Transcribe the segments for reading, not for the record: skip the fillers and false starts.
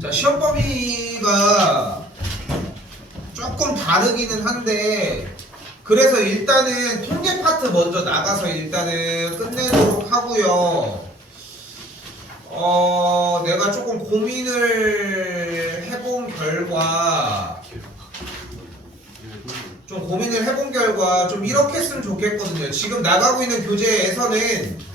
자, 시험 범위가 조금 다르기는 한데 그래서 일단은 통계 파트 먼저 나가서 일단은 끝내도록 하고요. 내가 조금 고민을 해본 결과 좀 이렇게 했으면 좋겠거든요. 지금 나가고 있는 교재에서는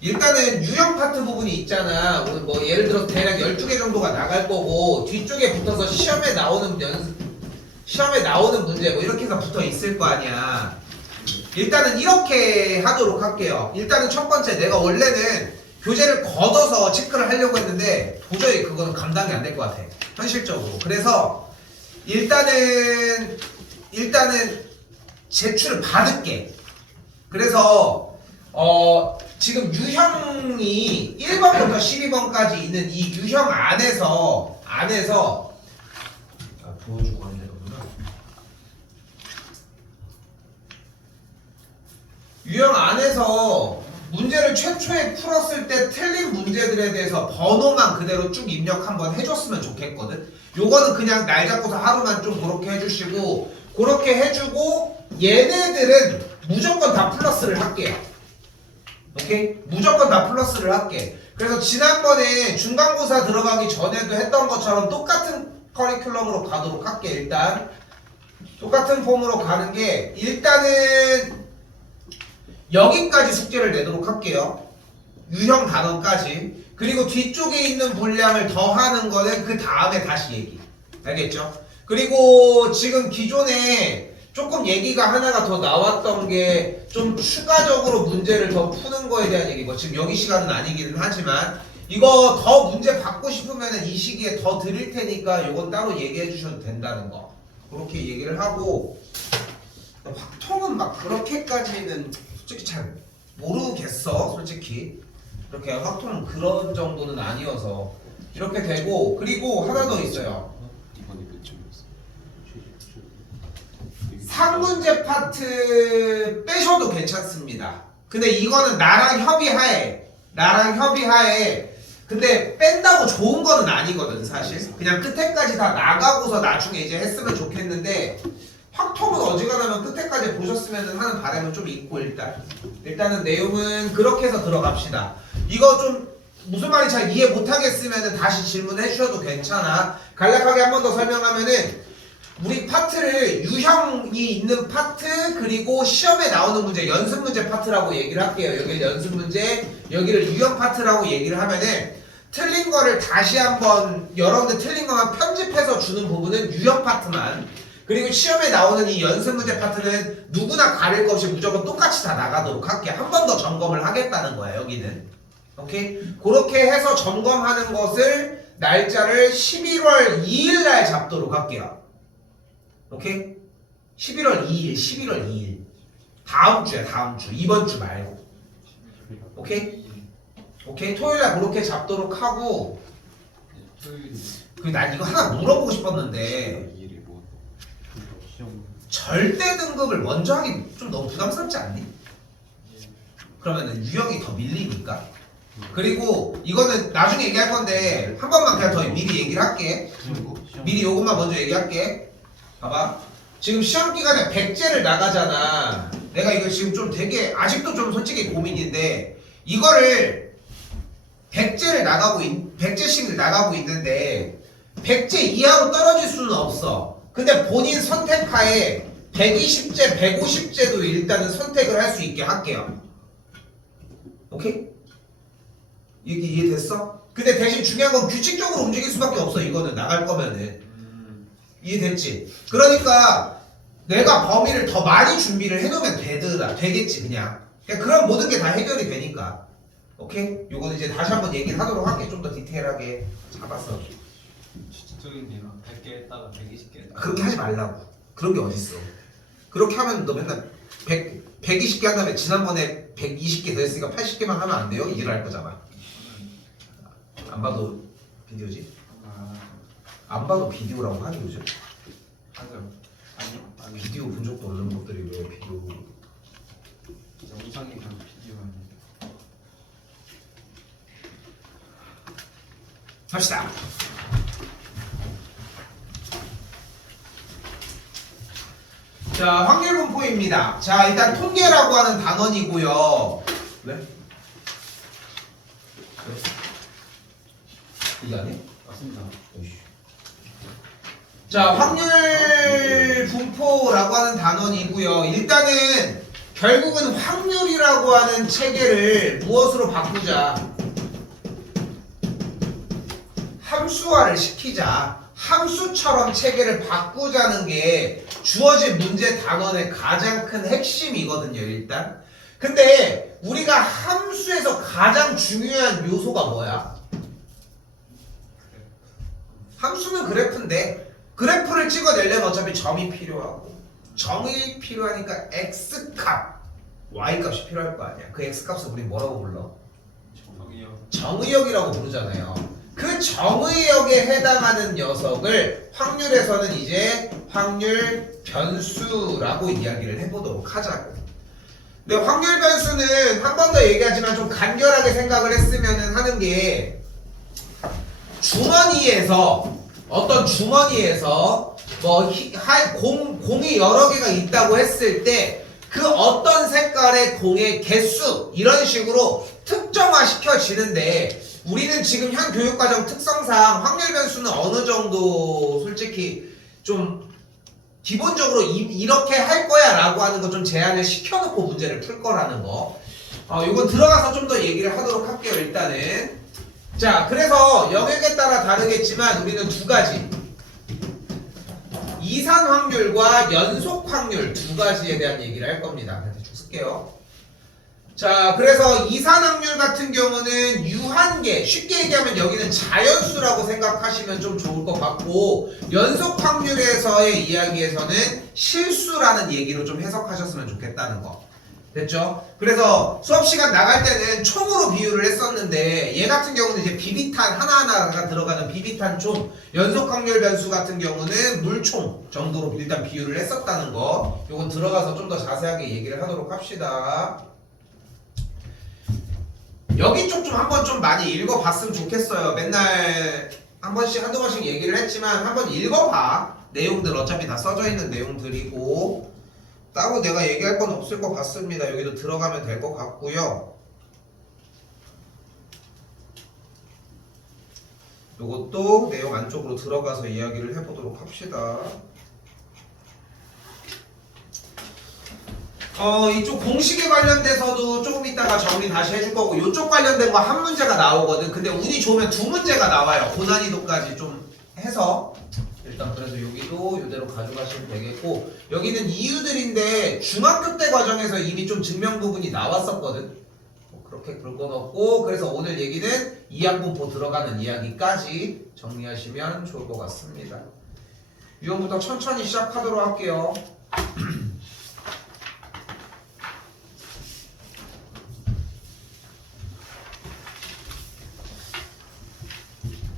일단은 유형 파트 부분이 있잖아. 오늘 뭐 예를 들어 대략 12개 정도가 나갈 거고 뒤쪽에 붙어서 시험에 나오는 문제 뭐 이렇게 해서 붙어 있을 거 아니야. 일단은 이렇게 하도록 할게요. 일단은 첫 번째, 내가 원래는 교재를 걷어서 체크를 하려고 했는데 도저히 그거는 감당이 안 될 것 같아, 현실적으로. 그래서 일단은 제출을 받을게. 그래서 지금 유형이 1번부터 12번까지 있는 이 유형 안에서 보여주고 하는 거구나. 유형 안에서 문제를 최초에 풀었을 때 틀린 문제들에 대해서 번호만 그대로 쭉 입력 한번 해줬으면 좋겠거든. 요거는 그냥 날 잡고서 하루만 좀 그렇게 해주시고, 그렇게 해주고 얘네들은 무조건 다 플러스를 할게요. 오케이? 무조건 다 플러스를 할게. 그래서 지난번에 중간고사 들어가기 전에도 했던 것처럼 똑같은 커리큘럼으로 가도록 할게. 일단 똑같은 폼으로 가는 게, 일단은 여기까지 숙제를 내도록 할게요. 유형 단원까지. 그리고 뒤쪽에 있는 분량을 더하는 거는 그 다음에 다시 얘기. 알겠죠? 그리고 지금 기존에 조금 얘기가 하나가 더 나왔던 게 좀 추가적으로 문제를 더 푸는 거에 대한 얘기고, 지금 여기 시간은 아니기는 하지만 이거 더 문제 받고 싶으면 이 시기에 더 드릴 테니까 요건 따로 얘기해 주셔도 된다는 거, 그렇게 얘기를 하고, 확통은 막 그렇게까지는 솔직히 잘 모르겠어. 솔직히 이렇게 확통은 그런 정도는 아니어서 이렇게 되고, 그리고 하나 더 있어요. 상문제 파트 빼셔도 괜찮습니다. 근데 이거는 나랑 협의하에 근데 뺀다고 좋은 거는 아니거든. 사실 그냥 끝에까지 다 나가고서 나중에 이제 했으면 좋겠는데, 확통은 어지간하면 끝에까지 보셨으면 하는 바람은 좀 있고, 일단은 내용은 그렇게 해서 들어갑시다. 이거 좀 무슨 말인지 잘 이해 못하겠으면 다시 질문해 주셔도 괜찮아. 간략하게 한 번 더 설명하면은, 우리 파트를 유형이 있는 파트, 그리고 시험에 나오는 문제, 연습 문제 파트라고 얘기를 할게요. 여기를 연습 문제, 여기를 유형 파트라고 얘기를 하면은, 틀린 거를 다시 한번 여러분들 틀린 것만 편집해서 주는 부분은 유형 파트만, 그리고 시험에 나오는 이 연습 문제 파트는 누구나 가릴 것 없이 무조건 똑같이 다 나가도록 할게. 한 번 더 점검을 하겠다는 거야, 여기는. 오케이? 그렇게 해서 점검하는 것을 날짜를 11월 2일 날 잡도록 할게요. 오케이? 11월 2일. 다음 주야, 다음 주. 이번 주 말고. 오케이? 오케이? 토요일 날 그렇게 잡도록 하고, 난 이거 하나 물어보고 싶었는데, 절대 등급을 먼저 하기 좀 너무 부담스럽지 않니? 그러면은 유형이 더 밀리니까. 그리고 이거는 나중에 얘기할 건데 한 번만 그냥 더 미리 얘기를 할게. 미리 요것만 먼저 얘기할게. 봐봐. 지금 시험 기간에 100제를 나가잖아. 내가 이거 지금 좀 되게 아직도 좀 솔직히 고민인데, 이거를 100제씩을 나가고 있는데 100제 이하로 떨어질 수는 없어. 근데 본인 선택하에 120제, 150제도 일단은 선택을 할 수 있게 할게요. 오케이? 이해됐어? 근데 대신 중요한 건 규칙적으로 움직일 수밖에 없어. 이거는 나갈 거면은. 이해됐지? 그러니까 내가 범위를 더 많이 준비를 해놓으면 되겠지 그냥. 그럼 모든 게 다 해결이 되니까. 오케이? 요거는 이제 다시 한번 얘기를 하도록 할게. 좀 더 디테일하게 잡았어. 규칙적인 비만 100개 했다가 120개 했다가. 그렇게 하지 말라고. 그런 게 어딨어. 그렇게 하면 너 맨날 120개 한 다음에 지난번에 120개 더 했으니까 80개만 하면 안 돼요? 일할 거잖아. 안 봐도 비디오지? 안 봐도 비디오라고 하니 요즘? 하죠. 아니 비디오 본 적도 없는 것들이 왜 비디오? 영상이 그냥 비디오 아니에요. 갑시다. 자, 확률 분포입니다. 자, 일단 통계라고 하는 단원이고요. 왜? 이게 아니야? 맞습니다. 자, 확률 분포라고 하는 단원이고요. 일단은 결국은 확률이라고 하는 체계를 무엇으로 바꾸자? 함수화를 시키자. 함수처럼 체계를 바꾸자는 게 주어진 문제 단원의 가장 큰 핵심이거든요, 일단. 근데 우리가 함수에서 가장 중요한 요소가 뭐야? 함수는 그래프인데 그래프를 찍어내려면 어차피 점이 필요하고 점이 필요하니까 x값, y값이 필요할 거 아니야. 그 x값을 우리 뭐라고 불러? 정의역. 정의역이라고 부르잖아요. 그 정의역에 해당하는 녀석을 확률에서는 이제 확률 변수라고 이야기를 해보도록 하자고. 근데 확률 변수는 한 번 더 얘기하지만 좀 간결하게 생각을 했으면 하는 게 주머니에서 어떤 주머니에서 뭐 공이 여러 개가 있다고 했을 때 그 어떤 색깔의 공의 개수 이런 식으로 특정화 시켜지는데 우리는 지금 현 교육과정 특성상 확률 변수는 어느 정도 솔직히 좀 기본적으로 이렇게 할 거야 라고 하는 거 좀 제한을 시켜놓고 문제를 풀 거라는 거. 이건 들어가서 좀 더 얘기를 하도록 할게요. 일단은 자, 그래서 영역에 따라 다르겠지만 우리는 두 가지 이산 확률과 연속 확률 두 가지에 대한 얘기를 할 겁니다. 대충 쓸게요. 자, 그래서 이산 확률 같은 경우는 유한계, 쉽게 얘기하면 여기는 자연수라고 생각하시면 좀 좋을 것 같고 연속 확률에서의 이야기에서는 실수라는 얘기로 좀 해석하셨으면 좋겠다는 거. 됐죠? 그래서 수업 시간 나갈 때는 총으로 비유를 했었는데 얘 같은 경우는 이제 비비탄 하나하나가 들어가는 비비탄 총, 연속 확률 변수 같은 경우는 물총 정도로 일단 비유를 했었다는 거. 요건 들어가서 좀 더 자세하게 얘기를 하도록 합시다. 여기 쪽 좀 한번 좀 많이 읽어봤으면 좋겠어요. 맨날 한 번씩 한두 번씩 얘기를 했지만 한번 읽어봐. 내용들 어차피 다 써져 있는 내용들이고 따로 내가 얘기할 건 없을 것 같습니다. 여기도 들어가면 될 것 같고요. 요것도 내용 안쪽으로 들어가서 이야기를 해보도록 합시다. 이쪽 공식에 관련돼서도 조금 이따가 정리 다시 해줄 거고 이쪽 관련된 거 한 문제가 나오거든. 근데 운이 좋으면 두 문제가 나와요. 고난이도까지 좀 해서 일단 그래서 여기도 이대로 가져가시면 되겠고 여기는 이유들인데 중학교 때 과정에서 이미 좀 증명 부분이 나왔었거든. 뭐 그렇게 볼 건 없고 그래서 오늘 얘기는 이항분포 들어가는 이야기까지 정리하시면 좋을 것 같습니다. 유형부터 천천히 시작하도록 할게요.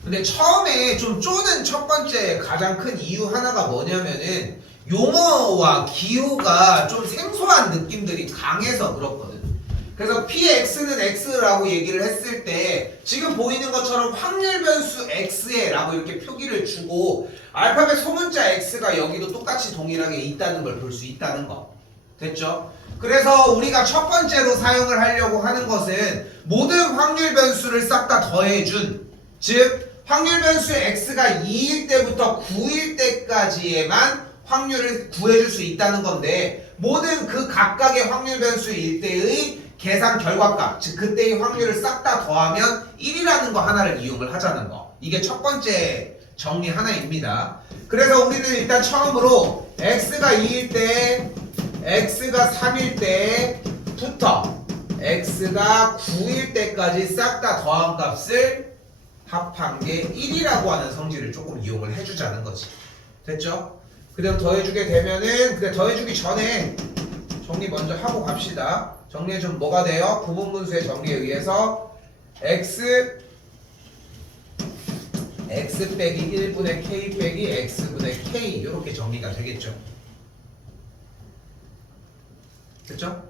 근데 처음에 좀 쪼는 첫 번째 가장 큰 이유 하나가 뭐냐면은 용어와 기호가 좀 생소한 느낌들이 강해서 그렇거든. 그래서 px는 x라고 얘기를 했을 때 지금 보이는 것처럼 확률 변수 x에 라고 이렇게 표기를 주고 알파벳 소문자 x가 여기도 똑같이 동일하게 있다는 걸 볼 수 있다는 거. 됐죠? 그래서 우리가 첫 번째로 사용을 하려고 하는 것은 모든 확률 변수를 싹 다 더해준, 즉 확률 변수 x가 2일 때부터 9일 때까지에만 확률을 구해줄 수 있다는 건데 모든 그 각각의 확률 변수일 때의 계산 결과값, 즉 그때의 확률을 싹 다 더하면 1이라는 거 하나를 이용을 하자는 거. 이게 첫 번째 정리 하나입니다. 그래서 우리는 일단 처음으로 x가 2일 때, x가 3일 때부터 x가 9일 때까지 싹 다 더한 값을 합한 게 1이라고 하는 성질을 조금 이용을 해주자는 거지. 됐죠? 그대로 더해주게 되면은, 근데 더해주기 전에 정리 먼저 하고 갑시다. 정리해주면 뭐가 돼요? 구분분수의 정리에 의해서 x 빼기 1분의 k 빼기 x분의 k 이렇게 정리가 되겠죠. 됐죠?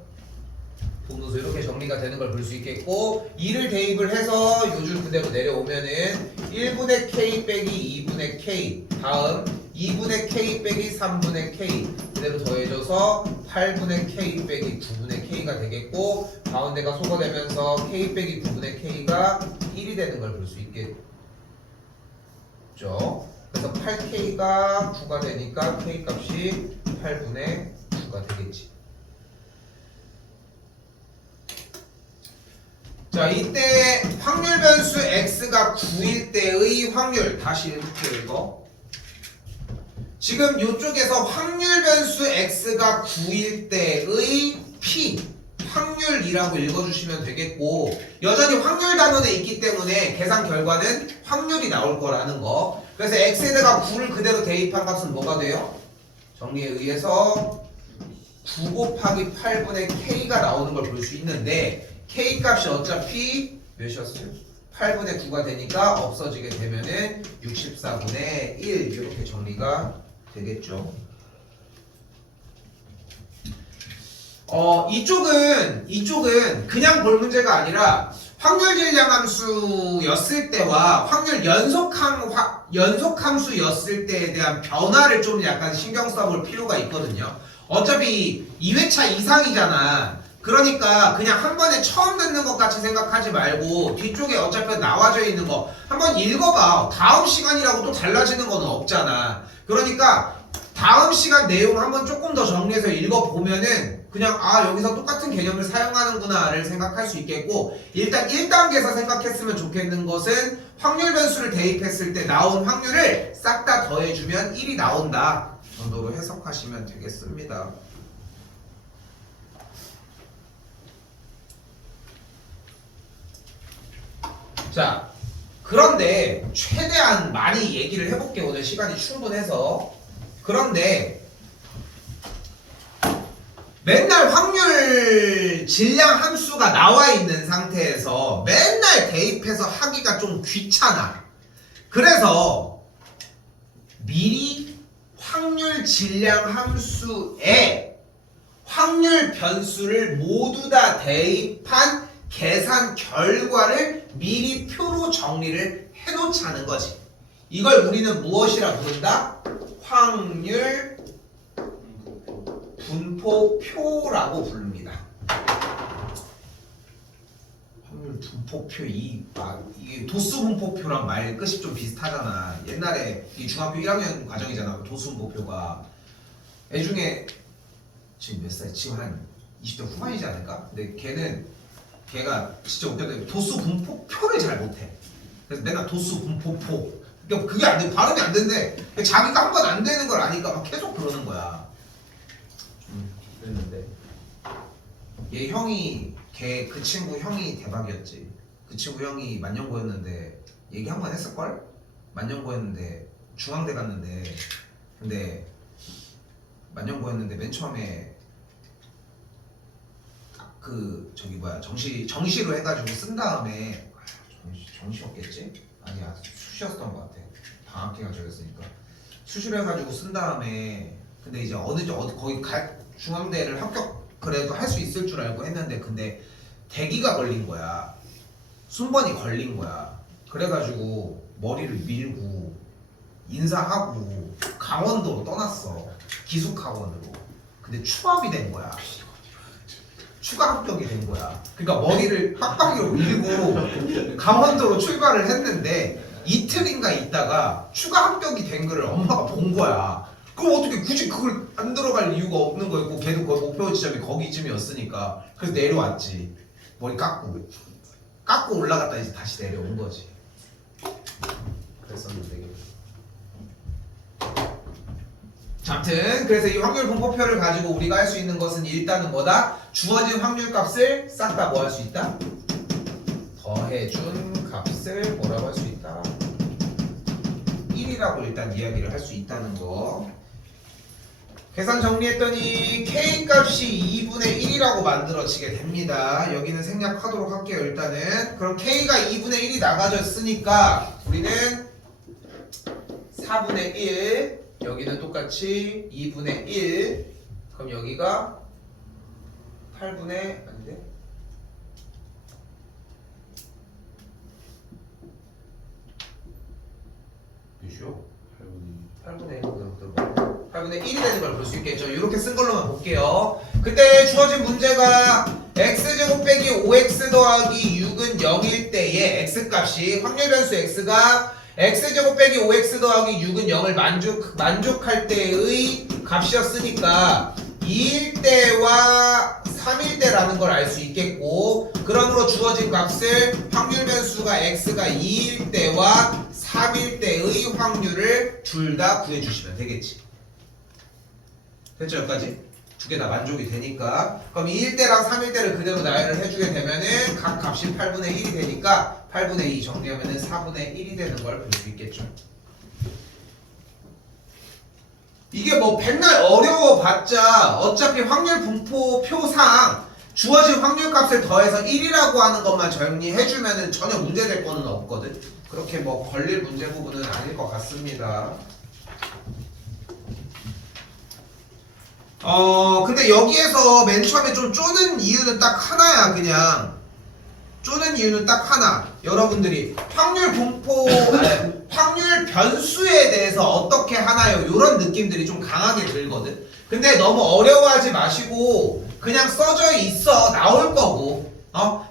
분모수 이렇게 정리가 되는 걸 볼 수 있겠고 2를 대입을 해서 요 줄 그대로 내려오면은 1분의 k 빼기 2분의 k 다음 2분의 k 빼기 3분의 k 그대로 더해져서 8분의 k 빼기 9분의 k가 되겠고 가운데가 소거되면서 k 빼기 9분의 k가 1이 되는 걸 볼 수 있겠죠. 그래서 8k가 9가 되니까 k 값이 8분의 9가 되겠지. 자, 이때 확률 변수 x가 9일 때의 확률 다시 읽을게요. 이거 지금 이쪽에서 확률 변수 x가 9일 때의 p 확률이라고 읽어주시면 되겠고 여전히 확률 단원에 있기 때문에 계산 결과는 확률이 나올 거라는 거. 그래서 x에다가 9를 그대로 대입한 값은 뭐가 돼요? 정리에 의해서 9 곱하기 8분의 k가 나오는 걸 볼 수 있는데 k 값이 어차피 몇이었어요? 8분의 9가 되니까 없어지게 되면은 64분의 1 이렇게 정리가 되겠죠. 이쪽은 그냥 볼 문제가 아니라 확률 질량 함수였을 때와 확률 연속함수였을 때에 대한 변화를 좀 약간 신경 써볼 필요가 있거든요. 어차피 2회차 이상이잖아. 그러니까 그냥 한 번에 처음 듣는 것 같이 생각하지 말고 뒤쪽에 어차피 나와져 있는 거 한번 읽어봐. 다음 시간이라고 또 달라지는 거는 없잖아. 그러니까 다음 시간 내용 한번 조금 더 정리해서 읽어보면은 그냥 여기서 똑같은 개념을 사용하는구나를 생각할 수 있겠고 일단 1단계에서 생각했으면 좋겠는 것은 확률 변수를 대입했을 때 나온 확률을 싹 다 더해주면 1이 나온다 정도로 해석하시면 되겠습니다. 자, 그런데 최대한 많이 얘기를 해볼게요. 오늘 시간이 충분해서. 그런데 맨날 확률 질량 함수가 나와 있는 상태에서 맨날 대입해서 하기가 좀 귀찮아. 그래서 미리 확률 질량 함수에 확률 변수를 모두 다 대입한 계산 결과를 미리 표로 정리를 해놓자는 거지. 이걸 우리는 무엇이라 부른다? 확률 분포표라고 부릅니다. 확률 분포표 이게 도수 분포표랑 말 끝이 좀 비슷하잖아. 옛날에 이 중학교 1학년 과정이잖아. 도수 분포표가 애중에 지금 몇 살? 지금 한 20대 후반이지 않을까? 근데 걔가 진짜 웃겼는데 도수 분포표를 잘 못해. 그래서 맨날 도수 분포표. 그러니까 그게 안 돼. 발음이 안 된대. 자기가 한 번 안 되는 걸 아니까 막 계속 그러는 거야. 그랬는데 얘 형이 그 친구 형이 대박이었지. 그 친구 형이 만년고였는데 얘기 한 번 했을걸? 만년고였는데 중앙대 갔는데 근데 만년고였는데 맨 처음에 정시로 해가지고 쓴 다음에 정시였겠지? 아니야 수시였던 것 같아. 방학 기간 저였으니까 수시로 해가지고 쓴 다음에 근데 이제 거기 중앙대를 그래도 할 수 있을 줄 알고 했는데 근데 대기가 걸린 거야. 순번이 걸린 거야. 그래가지고 머리를 밀고 인사하고 강원도로 떠났어. 기숙학원으로. 근데 추합이 된 거야. 추가 합격이 된 거야. 그러니까 머리를 빡빡이로 밀고 강원도로 출발을 했는데 이틀인가 있다가 추가 합격이 된 거를 엄마가 본 거야. 그럼 어떻게 굳이 그걸 안 들어갈 이유가 없는 거였고 걔도 거기 목표 지점이 거기쯤이었으니까 그래서 내려왔지. 머리 깎고 올라갔다 이제 다시 내려온 거지. 그랬었는데. 자, 아무튼 그래서 이 확률 분포표를 가지고 우리가 할 수 있는 것은 일단은 뭐다? 주어진 확률 값을 싹 다 뭐 할 수 있다? 더해준 값을 뭐라고 할 수 있다? 1이라고 일단 이야기를 할 수 있다는 거. 계산 정리했더니 k 값이 2분의 1이라고 만들어지게 됩니다. 여기는 생략하도록 할게요. 일단은 그럼 k가 2분의 1이 나가졌으니까 우리는 4분의 1 여기는 똑같이 2분의 1 그럼 여기가 8분의 아닌데 몇이요? 8분의 1이 되는 걸 볼 수 있겠죠. 이렇게 쓴 걸로만 볼게요. 그때 주어진 문제가 x제곱 빼기 5x 더하기 6은 0일 때에 x값이 확률 변수 x가 x제곱 빼기 5x 더하기 6은 0을 만족할 때의 값이었으니까 2일 때와 3일 때라는 걸 알 수 있겠고, 그러므로 주어진 값을 확률 변수가 x가 2일 때와 3일 때의 확률을 둘 다 구해주시면 되겠지. 됐죠? 여기까지? 두 개 다 만족이 되니까. 그럼 2일 때랑 3일 때를 그대로 나열을 해주게 되면은 각 값이 8분의 1이 되니까 8분의 2 정리하면은 4분의 1이 되는 걸 볼 수 있겠죠. 이게 뭐 백날 어려워봤자 어차피 확률 분포표상 주어진 확률값을 더해서 1이라고 하는 것만 정리해주면은 전혀 문제될 거는 없거든. 그렇게 뭐 걸릴 문제 부분은 아닐 것 같습니다. 근데 여기에서 맨 처음에 좀 쪼는 이유는 딱 하나야. 그냥 쪼는 이유는 딱 하나. 여러분들이 확률 분포 확률 변수에 대해서 어떻게 하나요? 이런 느낌들이 좀 강하게 들거든. 근데 너무 어려워하지 마시고 그냥 써져 있어. 나올 거고.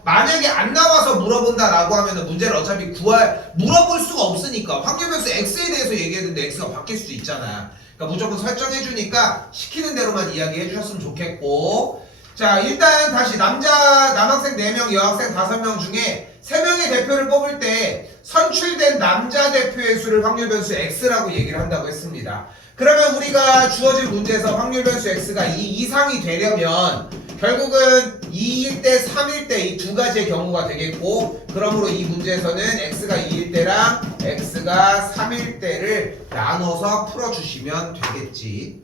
만약에 안 나와서 물어본다라고 하면은 문제를 어차피 물어볼 수가 없으니까. 확률 변수 x에 대해서 얘기했는데 x가 바뀔 수도 있잖아. 그러니까 무조건 설정해주니까 시키는 대로만 이야기해 주셨으면 좋겠고. 자, 일단 다시 남학생 4명, 여학생 5명 중에 3명의 대표를 뽑을 때 선출된 남자 대표의 수를 확률 변수 x라고 얘기를 한다고 했습니다. 그러면 우리가 주어진 문제에서 확률 변수 x가 2 이상이 되려면 결국은 2일 때, 3일 때 이 두 가지의 경우가 되겠고, 그러므로 이 문제에서는 x가 2일 때랑 x가 3일 때를 나눠서 풀어주시면 되겠지.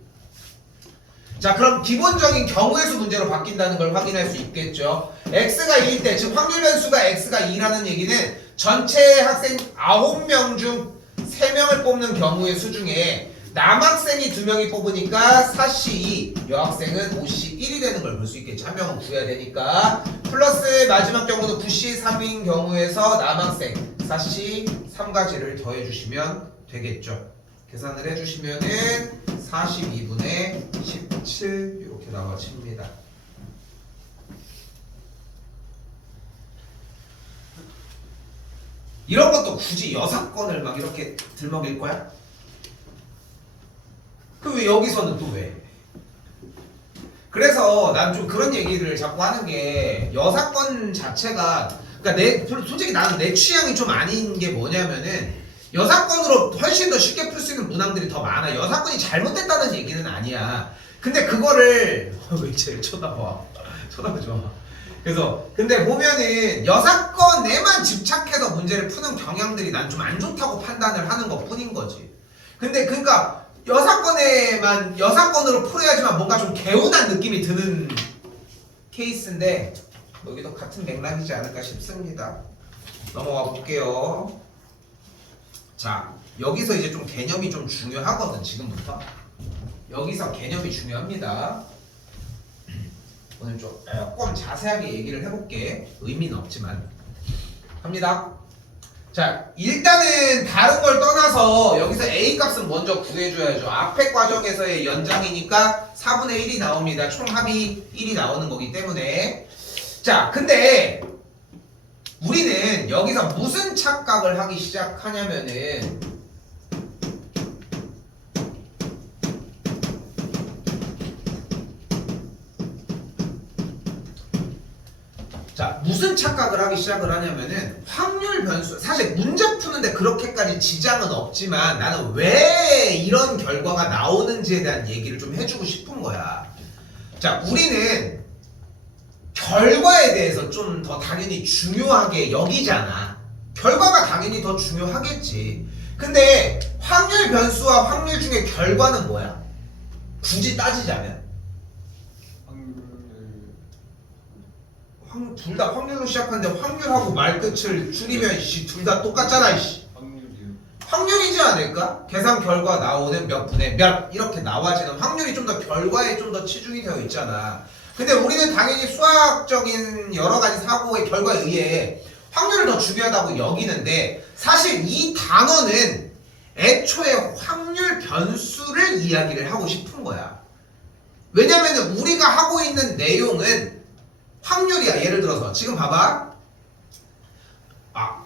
자, 그럼 기본적인 경우의 수 문제로 바뀐다는 걸 확인할 수 있겠죠. x가 2일 때, 즉 확률 변수가 x가 2라는 얘기는 전체 학생 9명 중 3명을 뽑는 경우의 수 중에 남학생이 2명이 뽑으니까 4씨 2, 여학생은 5씨 1이 되는 걸 볼 수 있겠죠. 한 명은 구해야 되니까. 플러스 마지막 경우는 9씨 3인 경우에서 남학생 4씨 3가지를 더해주시면 되겠죠. 계산을 해주시면은 42분의 17 이렇게 나와집니다. 이런 것도 굳이 여사건을 막 이렇게 들먹일 거야? 그 왜 여기서는 또 왜? 그래서 난 좀 그런 얘기를 자꾸 하는 게 여사건 자체가, 그러니까 솔직히 나는 내 취향이 좀 아닌 게 뭐냐면은 여사건으로 훨씬 더 쉽게 풀 수 있는 문항들이 더 많아. 여사건이 잘못됐다는 얘기는 아니야. 근데 그거를 왜 쟤를 쳐다봐? 쳐다보지 마. 그래서 근데 보면은 여사건에만 집착해서 문제를 푸는 경향들이 난 좀 안 좋다고 판단을 하는 것 뿐인 거지. 근데 그러니까 여사건으로 풀어야지만 뭔가 좀 개운한 느낌이 드는 케이스인데 여기도 같은 맥락이지 않을까 싶습니다. 넘어가 볼게요. 자, 여기서 이제 좀 개념이 좀 중요하거든. 지금부터 여기서 개념이 중요합니다. 오늘 조금 자세하게 얘기를 해볼게. 의미는 없지만 합니다. 자, 일단은 다른 걸 떠나서 여기서 A 값은 먼저 구해줘야죠. 앞에 과정에서의 연장이니까 4분의 1이 나옵니다. 총 합이 1이 나오는 거기 때문에. 자, 근데 우리는 여기서 무슨 착각을 하기 시작하냐면은 무슨 착각을 하기 시작을 하냐면은 확률 변수, 사실 문제 푸는데 그렇게까지 지장은 없지만 나는 왜 이런 결과가 나오는지에 대한 얘기를 좀 해주고 싶은 거야. 자, 우리는 결과에 대해서 좀 더 당연히 중요하게 여기잖아. 결과가 당연히 더 중요하겠지. 근데 확률 변수와 확률 중에 결과는 뭐야? 굳이 따지자면 둘 다 확률로 시작하는데 확률하고 말끝을 줄이면 둘 다 똑같잖아. 확률이지 않을까? 계산 결과 나오는 몇 분의 몇 이렇게 나와지는 확률이 좀 더 결과에 좀 더 치중이 되어 있잖아. 근데 우리는 당연히 수학적인 여러 가지 사고의 결과에 의해 확률을 더 중요하다고 여기는데 사실 이 단어는 애초에 확률 변수를 이야기를 하고 싶은 거야. 왜냐면은 우리가 하고 있는 내용은 확률이야. 예를 들어서 지금 봐봐.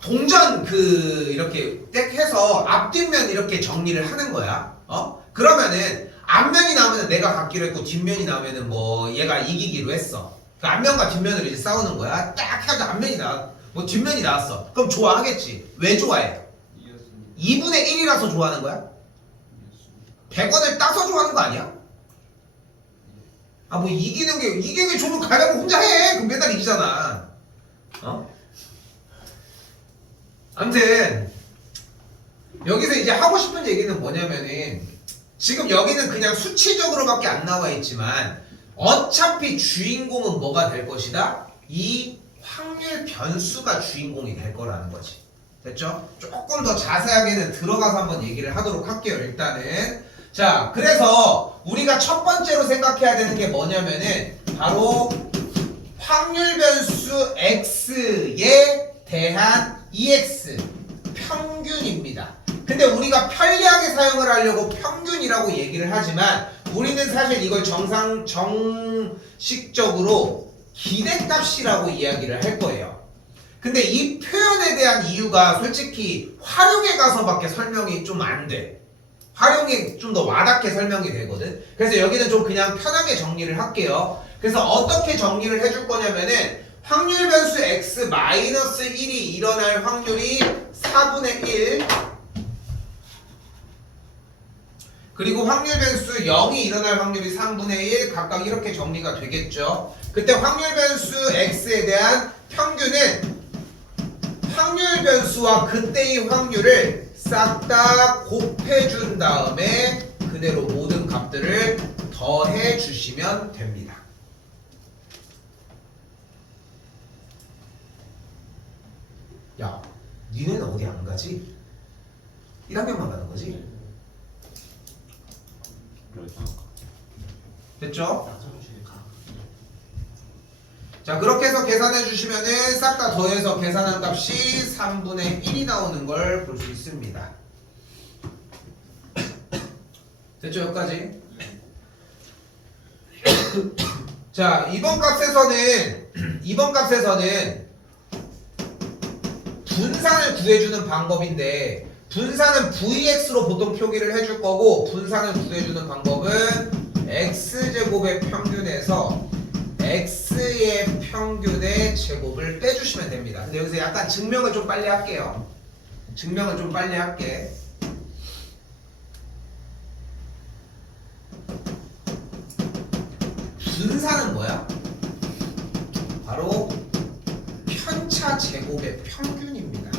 동전 이렇게 딱 해서 앞뒷면 이렇게 정리를 하는 거야. 그러면은 앞면이 나오면 내가 갖기로 했고 뒷면이 나오면은 뭐 얘가 이기기로 했어. 그 앞면과 뒷면을 이제 싸우는 거야. 딱 해서 앞면이 뭐 뒷면이 나왔어. 그럼 좋아하겠지. 왜 좋아해? 이겼습니다. 2분의 1이라서 좋아하는 거야? 100원을 따서 좋아하는 거 아니야? 뭐 이기는 게 좋으면 가위바위보 혼자 해. 그럼 맨날 이기잖아. 아무튼 여기서 이제 하고 싶은 얘기는 뭐냐면은 지금 여기는 그냥 수치적으로밖에 안 나와 있지만 어차피 주인공은 뭐가 될 것이다? 이 확률 변수가 주인공이 될 거라는 거지. 됐죠? 조금 더 자세하게는 들어가서 한번 얘기를 하도록 할게요. 일단은 자, 그래서 우리가 첫 번째로 생각해야 되는 게 뭐냐면은 바로 확률 변수 x에 대한 EX 평균입니다. 근데 우리가 편리하게 사용을 하려고 평균이라고 얘기를 하지만 우리는 사실 이걸 정식적으로 기대값이라고 이야기를 할 거예요. 근데 이 표현에 대한 이유가 솔직히 활용에 가서밖에 설명이 좀 안 돼. 활용이 좀 더 와닿게 설명이 되거든. 그래서 여기는 좀 그냥 편하게 정리를 할게요. 그래서 어떻게 정리를 해줄 거냐면은 확률 변수 x-1이 일어날 확률이 4분의 1 그리고 확률 변수 0이 일어날 확률이 3분의 1 각각 이렇게 정리가 되겠죠. 그때 확률 변수 x에 대한 평균은 확률 변수와 그때의 확률을 싹 다 곱해준 다음에 그대로 모든 값들을 더해 주시면 됩니다. 야, 니네는 어디 안 가지? 1학년만 가는 거지? 됐죠? 자, 그렇게 해서 계산해 주시면은 싹 다 더해서 계산한 값이 3분의 1이 나오는 걸 볼 수 있습니다. 됐죠? 여기까지? 자, 이번 값에서는 분산을 구해주는 방법인데 분산은 VX로 보통 표기를 해줄 거고 분산을 구해주는 방법은 X제곱의 평균에서 X의 평균의 제곱을 빼주시면 됩니다. 근데 여기서 약간 증명을 좀 빨리 할게요. 증명을 좀 빨리 할게. 분산은 뭐야? 바로 편차 제곱의 평균입니다.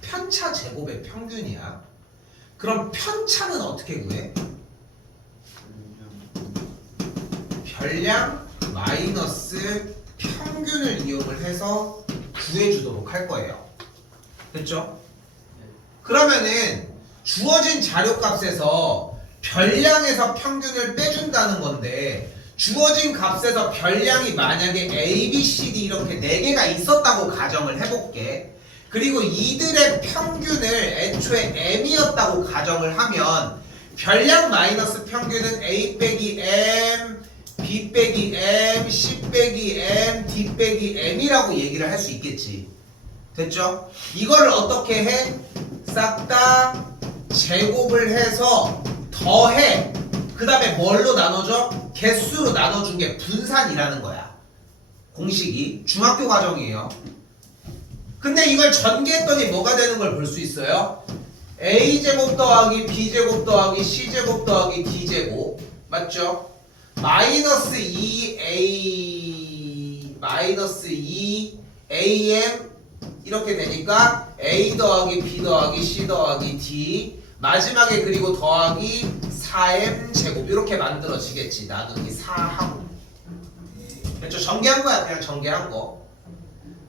편차 제곱의 평균이야. 그럼 편차는 어떻게 구해? 별량 마이너스 평균을 이용을 해서 구해주도록 할 거예요. 됐죠? 그러면은 주어진 자료값에서 별량에서 평균을 빼준다는 건데 주어진 값에서 별량이 만약에 A, B, C, D 이렇게 4개가 있었다고 가정을 해볼게. 그리고 이들의 평균을 애초에 M이었다고 가정을 하면 별량 마이너스 평균은 A 빼기 M, B 빼기 M, C 빼기 M, D 빼기 M이라고 얘기를 할 수 있겠지. 됐죠? 이거를 어떻게 해? 싹 다 제곱을 해서 더해. 그 다음에 뭘로 나눠줘? 개수로 나눠준 게 분산이라는 거야. 공식이 중학교 과정이에요. 근데 이걸 전개했더니 뭐가 되는 걸 볼 수 있어요? A제곱 더하기 B제곱 더하기 C제곱 더하기 D제곱 맞죠? 마이너스 2AM 이렇게 되니까 A 더하기 B 더하기 C 더하기 D 마지막에 그리고 더하기 4M 제곱 이렇게 만들어지겠지. 나누기 4하고 그렇죠? 전개한 거야. 그냥 전개한 거.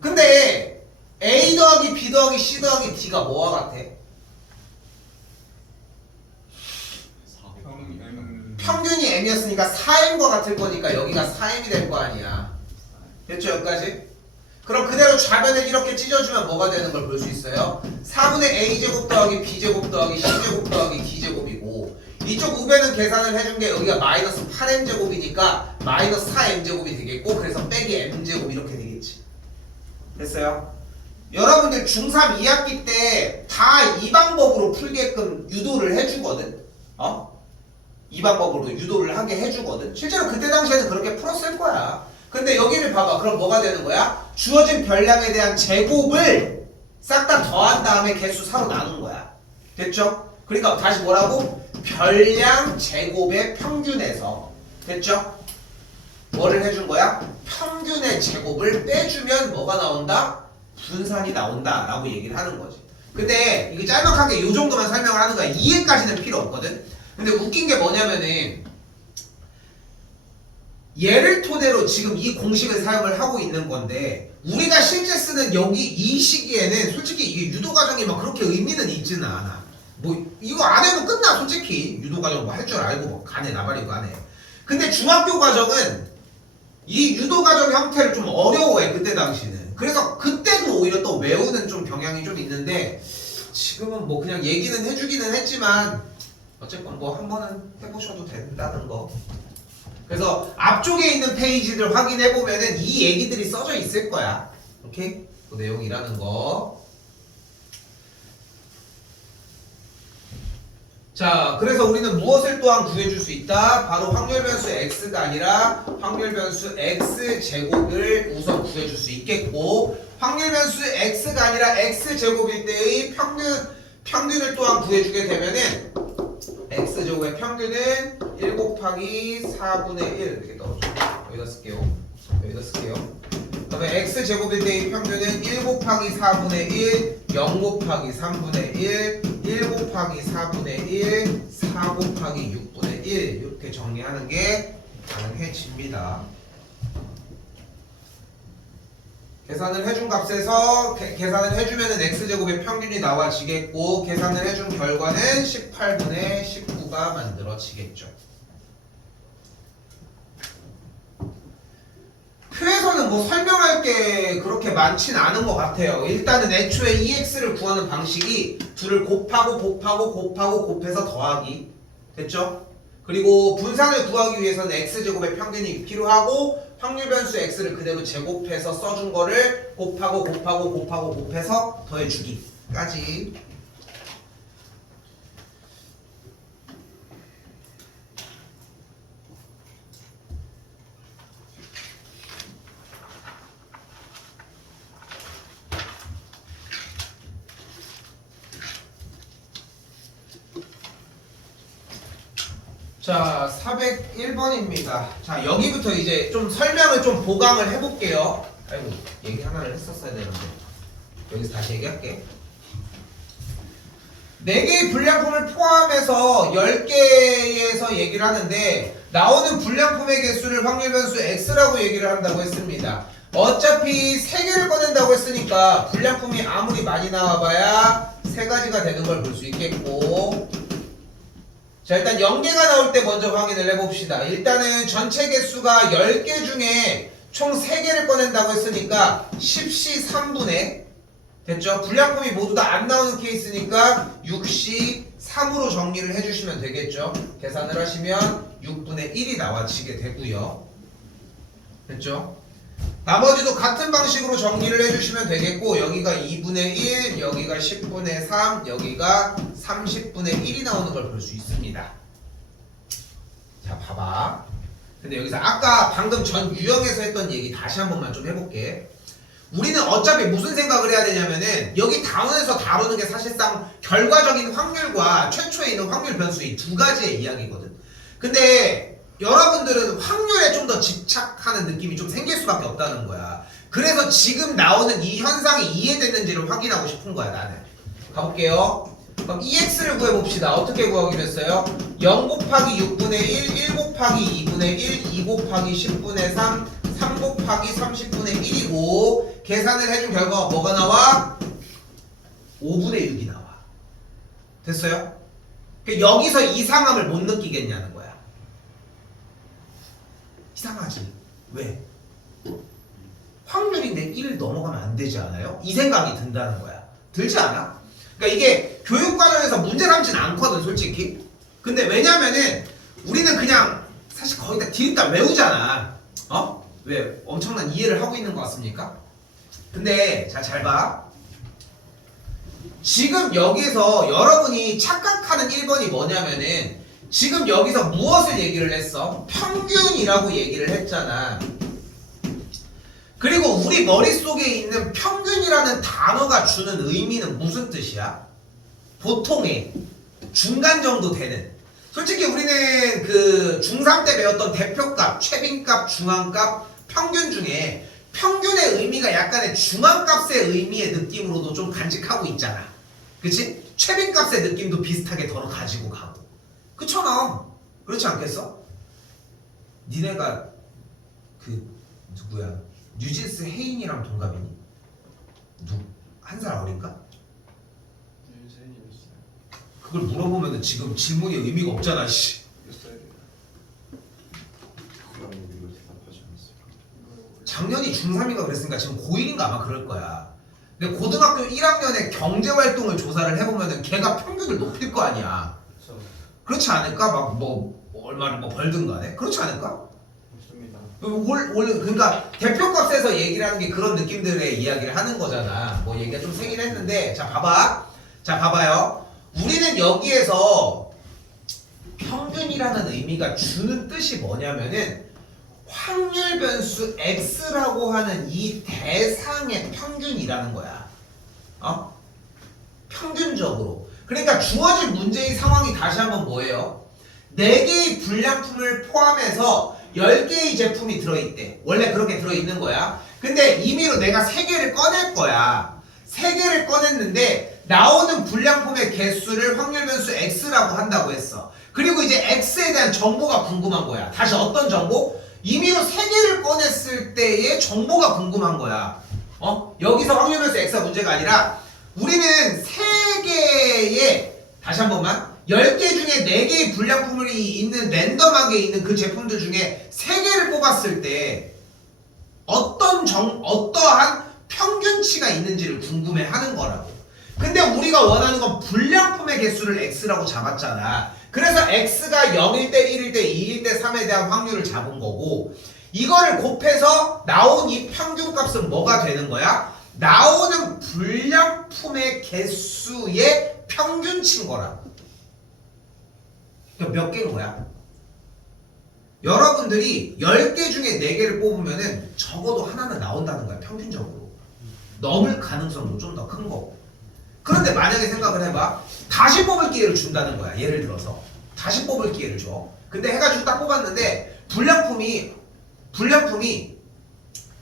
근데 A 더하기 B 더하기 C 더하기 D가 뭐와 같아? 평균이 M이었으니까 4M과 같을 거니까 여기가 4M이 될 거 아니야. 됐죠? 여기까지? 그럼 그대로 좌변을 이렇게 찢어주면 뭐가 되는 걸 볼 수 있어요? 4분의 a제곱 더하기 b제곱 더하기 c제곱 더하기 d제곱이고 이쪽 우변은 계산을 해준 게 여기가 마이너스 8m제곱이니까 마이너스 4m제곱이 되겠고 그래서 빼기 m제곱 이렇게 되겠지. 됐어요? 여러분들 중3 2학기 때 다 이 방법으로 풀게끔 유도를 해주거든. 이 방법으로 유도를 하게 해주거든. 실제로 그때 당시에는 그렇게 풀었을 거야. 근데 여기를 봐봐. 그럼 뭐가 되는 거야? 주어진 별량에 대한 제곱을 싹 다 더한 다음에 개수 4로 나눈 거야. 됐죠? 그러니까 다시 뭐라고? 별량 제곱의 평균에서 됐죠? 뭐를 해준 거야? 평균의 제곱을 빼주면 뭐가 나온다? 분산이 나온다 라고 얘기를 하는 거지. 근데 이게 짤막하게 이 정도만 설명을 하는 거야. 이해까지는 필요 없거든. 근데 웃긴 게 뭐냐면은 얘를 토대로 지금 이 공식을 사용을 하고 있는 건데 우리가 실제 쓰는 여기 이 시기에는 솔직히 이게 유도 과정이 막 그렇게 의미는 있지는 않아. 뭐 이거 안 해도 끝나 솔직히. 유도 과정 뭐 할 줄 알고 뭐 가네 나발이고 하네. 근데 중학교 과정은 이 유도 과정 형태를 좀 어려워해 그때 당시는. 그래서 그때도 오히려 또 외우는 좀 경향이 좀 있는데 지금은 뭐 그냥 얘기는 해주기는 했지만 어쨌건 뭐 한 번은 해보셔도 된다는 거. 그래서 앞쪽에 있는 페이지를 확인해 보면은 이 얘기들이 써져 있을 거야. 오케이? 그 내용이라는 거. 자, 그래서 우리는 무엇을 또한 구해줄 수 있다? 바로 확률 변수 x가 아니라 확률 변수 x 제곱을 우선 구해줄 수 있겠고, 확률 변수 x가 아니라 x 제곱일 때의 평균을 또한 구해주게 되면은 x 제곱의 평균은 1 곱하기 4분의 1 이렇게 넣어줘. 여기다 쓸게요. 여기다 쓸게요. 그 다음에 x 제곱일 때의 평균은 1 곱하기 4분의 1, 0 곱하기 3분의 1, 1 곱하기 4분의 1, 4 곱하기 6분의 1 이렇게 정리하는 게 가능해집니다. 계산을 해준 값에서 계산을 해주면은 x제곱의 평균이 나와지겠고 계산을 해준 결과는 18분의 19가 만들어지겠죠. 표에서는 뭐 설명할 게 그렇게 많진 않은 것 같아요. 일단은 애초에 EX를 구하는 방식이 둘을 곱해서 더하기 됐죠? 그리고 분산을 구하기 위해서는 x제곱의 평균이 필요하고 확률 변수 x를 그대로 제곱해서 써준 거를 곱해서 더해주기까지. 자, 401번입니다. 자, 여기부터 이제 좀 설명을 좀 보강을 해볼게요. 아이고, 얘기 하나를 했었어야 되는데. 여기서 다시 얘기할게. 4개의 불량품을 포함해서 10개에서 얘기를 하는데, 나오는 불량품의 개수를 확률 변수 x라고 얘기를 한다고 했습니다. 어차피 3개를 꺼낸다고 했으니까, 불량품이 아무리 많이 나와봐야 3가지가 되는 걸 볼 수 있겠고, 자, 일단 0개가 나올 때 먼저 확인을 해봅시다. 일단은 전체 개수가 10개 중에 총 3개를 꺼낸다고 했으니까 10시 3분의 됐죠? 불량품이 모두 다 안 나오는 케이스니까 6시 3으로 정리를 해주시면 되겠죠? 계산을 하시면 6분의 1이 나와지게 되고요. 됐죠? 나머지도 같은 방식으로 정리를 해주시면 되겠고 여기가 2분의 1, 여기가 10분의 3, 여기가 30분의 1이 나오는 걸 볼 수 있습니다. 자, 봐봐. 근데 여기서 아까 방금 전 유형에서 했던 얘기 다시 한 번만 좀 해볼게. 우리는 어차피 무슨 생각을 해야 되냐면은 여기 다운에서 다루는 게 사실상 결과적인 확률과 최초에 있는 확률 변수의 두 가지의 이야기거든. 근데 여러분들은 확률에 좀 더 집착하는 느낌이 좀 생길 수밖에 없다는 거야. 그래서 지금 나오는 이 현상이 이해됐는지를 확인하고 싶은 거야, 나는. 가볼게요. 그럼 EX를 구해봅시다. 어떻게 구하기로 했어요? 0 곱하기 6분의 1, 1 곱하기 2분의 1, 2 곱하기 10분의 3, 3 곱하기 30분의 1이고 계산을 해준 결과가 뭐가 나와? 5분의 6이 나와. 됐어요? 여기서 이상함을 못 느끼겠냐는 거야. 이상하지? 왜? 확률인데 1 넘어가면 안 되지 않아요? 이 생각이 든다는 거야. 들지 않아? 그러니까 이게 교육 과정에서 문제 삼진 않거든 솔직히. 근데 왜냐면은 우리는 그냥 사실 거의 다 디귿다 외우잖아. 어? 왜 엄청난 이해를 하고 있는 것 같습니까? 근데 자 잘 봐. 지금 여기서 여러분이 착각하는 1번이 뭐냐면은 지금 여기서 무엇을 얘기를 했어? 평균이라고 얘기를 했잖아. 그리고 우리 머릿속에 있는 평균이라는 단어가 주는 의미는 무슨 뜻이야? 보통의 중간 정도 되는. 솔직히 우리는 그 중3 때 배웠던 대표값, 최빈값, 중앙값, 평균 중에 평균의 의미가 약간의 중앙값의 의미의 느낌으로도 좀 간직하고 있잖아. 그치? 최빈값의 느낌도 비슷하게 덜어 가지고 가고. 그렇잖아. 그렇지 않겠어? 니네가 그 누구야? 뉴진스 혜인이랑 동갑이니? 한 살 어린가? 그걸 물어보면은 지금 질문이 의미가 없잖아. 씨. 작년이 중3인가 그랬으니까 지금 고1인가 아마 그럴 거야. 근데 고등학교 1학년에 경제활동을 조사를 해보면은 걔가 평균을 높일 거 아니야. 그렇지 않을까? 막 뭐 얼마를 뭐 벌든 간에 그렇지 않을까? 그러니까 대표값에서 얘기를 하는 게 그런 느낌들의 이야기를 하는 거잖아. 뭐 얘기가 좀 세긴 했는데 자 봐봐요. 우리는 여기에서 평균이라는 의미가 주는 뜻이 뭐냐면은 확률 변수 x라고 하는 이 대상의 평균이라는 거야. 어? 평균적으로. 그러니까 주어진 문제의 상황이 다시 한번 뭐예요? 4개의 불량품을 포함해서 10개의 제품이 들어있대. 원래 그렇게 들어있는 거야. 근데 임의로 내가 3개를 꺼낼 거야. 3개를 꺼냈는데 나오는 불량품의 개수를 확률 변수 x라고 한다고 했어. 그리고 이제 x에 대한 정보가 궁금한 거야. 다시 어떤 정보? 임의로 3개를 꺼냈을 때의 정보가 궁금한 거야. 여기서 확률 변수 x가 문제가 아니라 우리는 3개의 다시 한 번만 10개 중에 4개의 불량품이 있는 랜덤하게 있는 그 제품들 중에 3개를 뽑았을 때 어떠한 평균치가 있는지를 궁금해하는 거라고. 근데 우리가 원하는 건 불량품의 개수를 x라고 잡았잖아. 그래서 x가 0일 때 1일 때 2일 때 3에 대한 확률을 잡은 거고 이거를 곱해서 나온 이 평균값은 뭐가 되는 거야? 나오는 불량품의 개수의 평균치인 거라고. 몇 개인 거야? 여러분들이 10개 중에 4개를 뽑으면은 적어도 하나는 나온다는 거야. 평균적으로. 넘을 가능성도 좀 더 큰 거고. 그런데 만약에 생각을 해봐. 다시 뽑을 기회를 준다는 거야. 예를 들어서 다시 뽑을 기회를 줘. 근데 해가지고 딱 뽑았는데 불량품이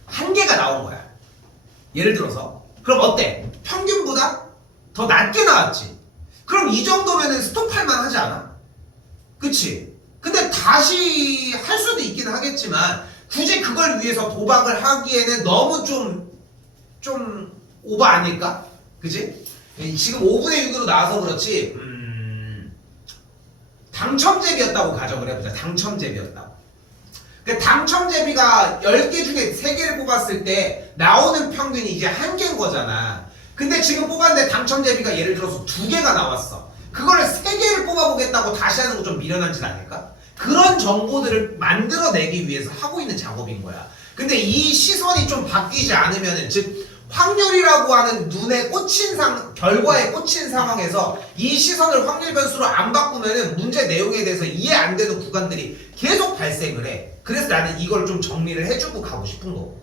1개가 나온 거야. 예를 들어서 그럼 어때? 평균보다 더 낮게 나왔지. 그럼 이 정도면은 스톱할만 하지 않아? 그치? 근데 다시 할 수도 있긴 하겠지만 굳이 그걸 위해서 도박을 하기에는 너무 좀 오버 아닐까? 그치? 지금 5분의 6으로 나와서 그렇지 당첨제비였다고 가정을 해보자. 당첨제비였다고. 그 당첨제비가 10개 중에 3개를 뽑았을 때 나오는 평균이 이제 1개인 거잖아. 근데 지금 뽑았는데 당첨제비가 예를 들어서 2개가 나왔어. 그거를 3개를 뽑아보겠다고 다시 하는 거 좀 미련한 짓 아닐까? 그런 정보들을 만들어내기 위해서 하고 있는 작업인 거야. 근데 이 시선이 좀 바뀌지 않으면은 즉 확률이라고 하는 눈에 꽂힌 결과에 꽂힌 상황에서 이 시선을 확률 변수로 안 바꾸면은 문제 내용에 대해서 이해 안 되는 구간들이 계속 발생을 해. 그래서 나는 이걸 좀 정리를 해주고 가고 싶은 거고.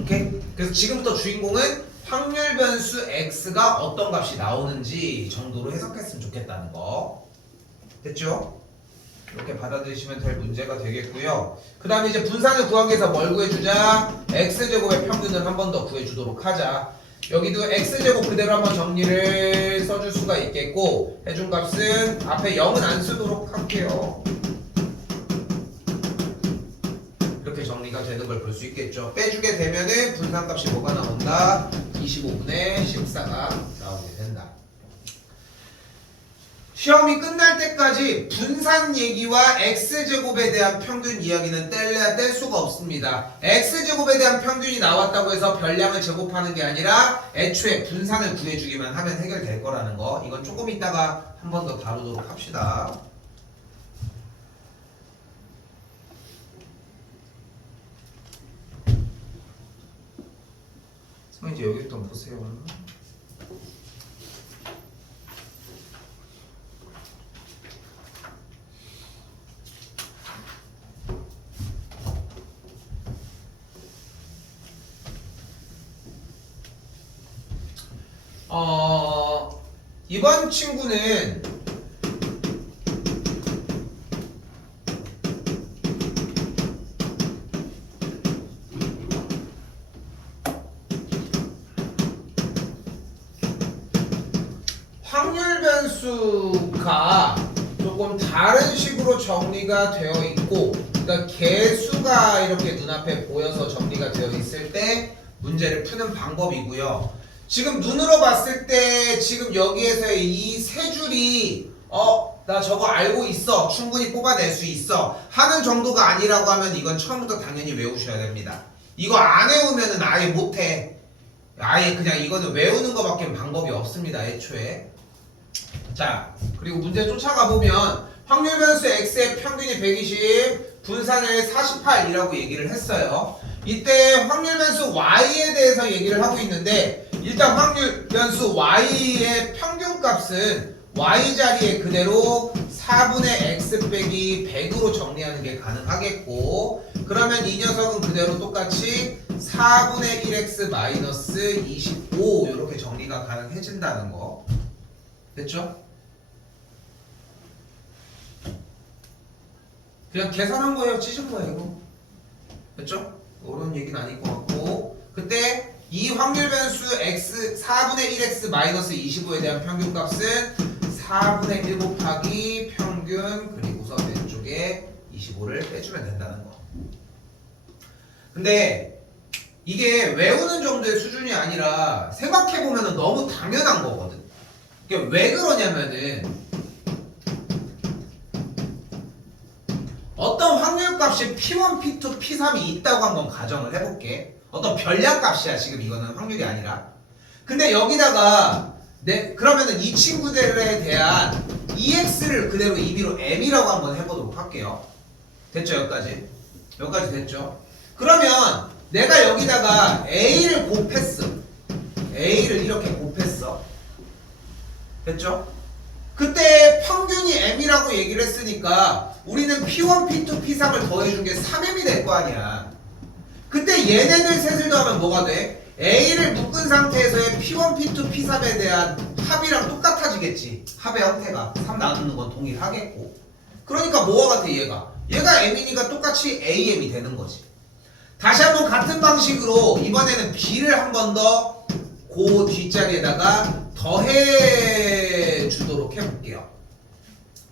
오케이? 그래서 지금부터 주인공은 확률 변수 x가 어떤 값이 나오는지 정도로 해석했으면 좋겠다는 거. 됐죠? 이렇게 받아들이시면 될 문제가 되겠고요. 그 다음에 이제 분산을 구하기 위해서 뭘 구해주자? x제곱의 평균을 한 번 더 구해주도록 하자. 여기도 x제곱 그대로 한번 정리를 써줄 수가 있겠고 해준 값은 앞에 0은 안 쓰도록 할게요. 이렇게 정리가 되는 걸 볼 수 있겠죠. 빼주게 되면은 분산값이 뭐가 나온다? 25분의 14가 나오게 된다. 시험이 끝날 때까지 분산 얘기와 x제곱에 대한 평균 이야기는 뗄래야 뗄 수가 없습니다. x제곱에 대한 평균이 나왔다고 해서 별량을 제곱하는 게 아니라 애초에 분산을 구해주기만 하면 해결될 거라는 거. 이건 조금 이따가 한 번 더 다루도록 합시다. 이제 여기부터 보세요. 이번 친구는 확률 변수가 조금 다른 식으로 정리가 되어 있고, 그러니까 개수가 이렇게 눈앞에 보여서 정리가 되어 있을 때 문제를 푸는 방법이고요. 지금 눈으로 봤을 때 지금 여기에서의 이 세 줄이 나 저거 알고 있어, 충분히 뽑아낼 수 있어 하는 정도가 아니라고 하면 이건 처음부터 당연히 외우셔야 됩니다. 이거 안 외우면은 아예 못해. 아예 그냥 이거는 외우는 거밖에 방법이 없습니다, 애초에. 자, 그리고 문제 쫓아가 보면 확률 변수 x의 평균이 120, 분산을 48이라고 얘기를 했어요. 이때 확률 변수 y에 대해서 얘기를 하고 있는데, 일단 확률 변수 y의 평균값은 y 자리에 그대로 4분의 x 빼기 100으로 정리하는 게 가능하겠고, 그러면 이 녀석은 그대로 똑같이 4분의 1x 마이너스 25 이렇게 정리가 가능해진다는 거. 됐죠? 그냥 계산한 거예요, 찢은 거예요, 이거. 됐죠? 어려운 얘기는 아닐 것 같고, 그때 이 확률 변수 x 4분의 1x 마이너스 25에 대한 평균값은 4분의 1 곱하기 평균, 그리고서 왼쪽에 25를 빼주면 된다는 거. 근데 이게 외우는 정도의 수준이 아니라 생각해보면 너무 당연한 거거든. 이게 왜 그러냐면은 어떤 확률값이 P1, P2, P3이 있다고 한번 가정을 해볼게. 어떤 별량값이야, 지금 이거는 확률이 아니라. 근데 여기다가 그러면은 이 친구들에 대한 EX를 그대로 임의로 M이라고 한번 해보도록 할게요. 됐죠? 여기까지. 여기까지 됐죠? 그러면 내가 여기다가 A를 곱했어. A를 이렇게 곱했어. 됐죠? 그때 평균이 M이라고 얘기를 했으니까 우리는 P1, P2, P3을 더해준 게 3M이 될 거 아니야. 그때 얘네들 셋을 더하면 뭐가 돼? A를 묶은 상태에서의 P1, P2, P3에 대한 합이랑 똑같아지겠지. 합의 형태가 3 나누는 건 동일하겠고. 그러니까 뭐와 같아, 얘가? 얘가 M이니까 똑같이 AM이 되는 거지. 다시 한번 같은 방식으로 이번에는 B를 한 번 더 그 뒷자리에다가 더해 주도록 해볼게요.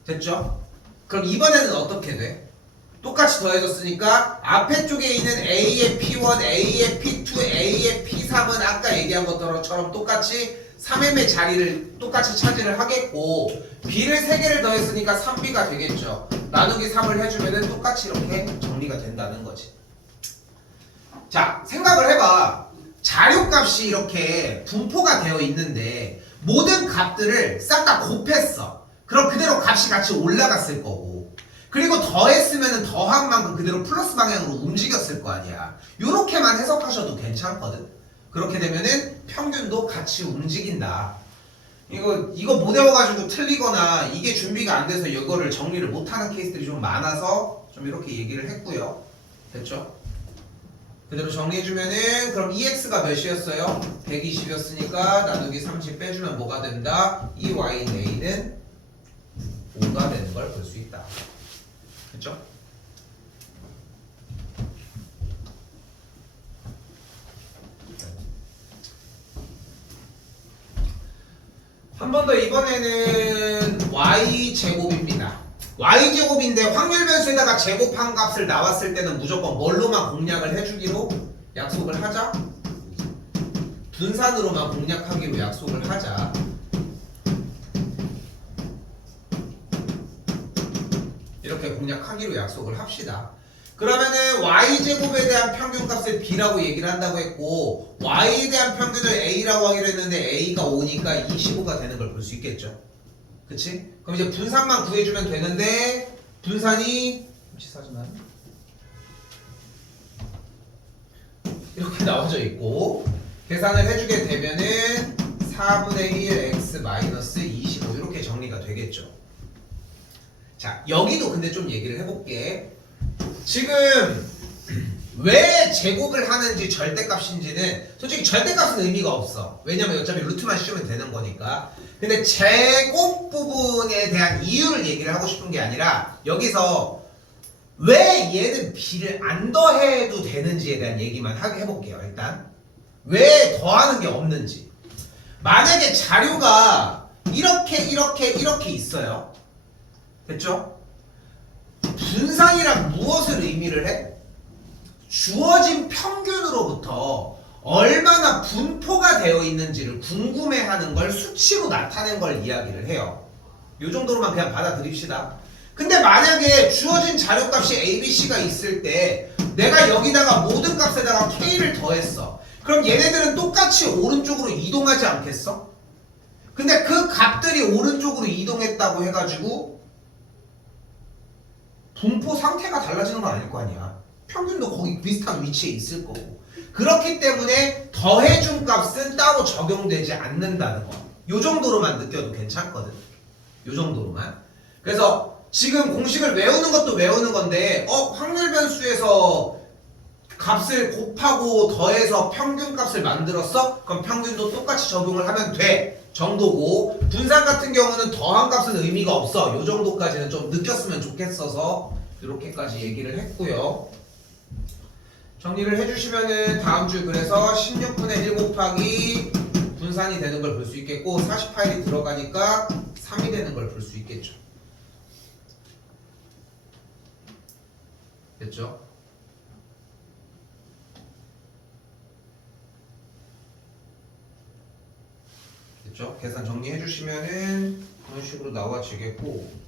됐죠? 그럼 이번에는 어떻게 돼? 똑같이 더해졌으니까 앞에 쪽에 있는 A의 P1, A의 P2, A의 P3은 아까 얘기한 것처럼 똑같이 3M의 자리를 똑같이 차지를 하겠고, B를 3개를 더했으니까 3B가 되겠죠. 나누기 3을 해주면 똑같이 이렇게 정리가 된다는 거지. 자, 생각을 해봐. 자료값이 이렇게 분포가 되어 있는데 모든 값들을 싹 다 곱했어. 그럼 그대로 값이 같이 올라갔을 거고, 그리고 더했으면 더한 만큼 그대로 플러스 방향으로 움직였을 거 아니야. 요렇게만 해석하셔도 괜찮거든. 그렇게 되면은 평균도 같이 움직인다. 이거 못 외워가지고 틀리거나 이게 준비가 안 돼서 이거를 정리를 못하는 케이스들이 좀 많아서 좀 이렇게 얘기를 했고요. 됐죠? 그대로 정리해주면은 그럼 EX가 몇이었어요? 120이었으니까 나누기 30 빼주면 뭐가 된다? 이 Y인 A는 5가 되는 걸 볼 수 있다. 그쵸? 한 번 더 이번에는 Y제곱입니다. Y제곱인데 확률 변수에다가 제곱한 값을 나왔을 때는 무조건 뭘로만 공략을 해주기로 약속을 하자. 분산으로만 공략하기로 약속을 하자. 공략하기로 약속을 합시다. 그러면은 y제곱에 대한 평균값을 b라고 얘기를 한다고 했고 y에 대한 평균을 a라고 하기로 했는데 a가 5니까 25가 되는 걸 볼 수 있겠죠. 그치? 그럼 이제 분산만 구해주면 되는데 분산이 치사하지만 이렇게 나와져 있고 계산을 해주게 되면은 4분의 1 x 마이너스 25 이렇게 정리가 되겠죠. 자 여기도 근데 좀 얘기를 해볼게. 지금 왜 제곱을 하는지 절대값인지는 솔직히 절대값은 의미가 없어. 왜냐면 어차피 루트만 씌우면 되는 거니까. 근데 제곱 부분에 대한 이유를 얘기를 하고 싶은 게 아니라 여기서 왜 얘는 b를 안 더해도 되는지에 대한 얘기만 해볼게요. 일단 왜 더하는 게 없는지. 만약에 자료가 이렇게 있어요. 됐죠? 분산이란 무엇을 의미를 해? 주어진 평균으로부터 얼마나 분포가 되어 있는지를 궁금해하는 걸 수치로 나타낸 걸 이야기를 해요. 이 정도로만 그냥 받아들입시다. 근데 만약에 주어진 자료값이 A, B, C가 있을 때 내가 여기다가 모든 값에다가 K를 더했어. 그럼 얘네들은 똑같이 오른쪽으로 이동하지 않겠어? 근데 그 값들이 오른쪽으로 이동했다고 해가지고 분포 상태가 달라지는 건 아닐 거 아니야. 평균도 거기 비슷한 위치에 있을 거고. 그렇기 때문에 더해준 값은 따로 적용되지 않는다는 거. 요 정도로만 느껴도 괜찮거든. 요 정도로만. 그래서 지금 공식을 외우는 것도 외우는 건데 확률 변수에서 값을 곱하고 더해서 평균 값을 만들었어? 그럼 평균도 똑같이 적용을 하면 돼 정도고, 분산 같은 경우는 더한 값은 의미가 없어. 요 정도까지는 좀 느꼈으면 좋겠어서 이렇게까지 얘기를 했고요. 정리를 해주시면은 다음 줄 그래서 16분의 1 곱하기 분산이 되는 걸 볼 수 있겠고 48이 들어가니까 3이 되는 걸 볼 수 있겠죠. 됐죠? 됐죠? 계산 정리해 주시면은 그런 식으로 나와지겠고.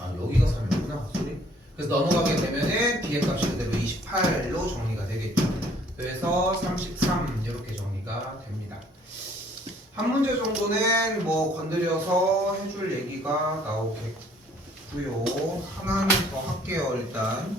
아 여기가 3이구나 소리. 그래서 넘어가게 되면은 b의 값이 그대로 28로 정리가 되겠죠. 그래서 33 이렇게 정리가 됩니다. 한 문제 정도는 뭐 건드려서 해줄 얘기가 나오겠고요. 하나는 더 할게요. 일단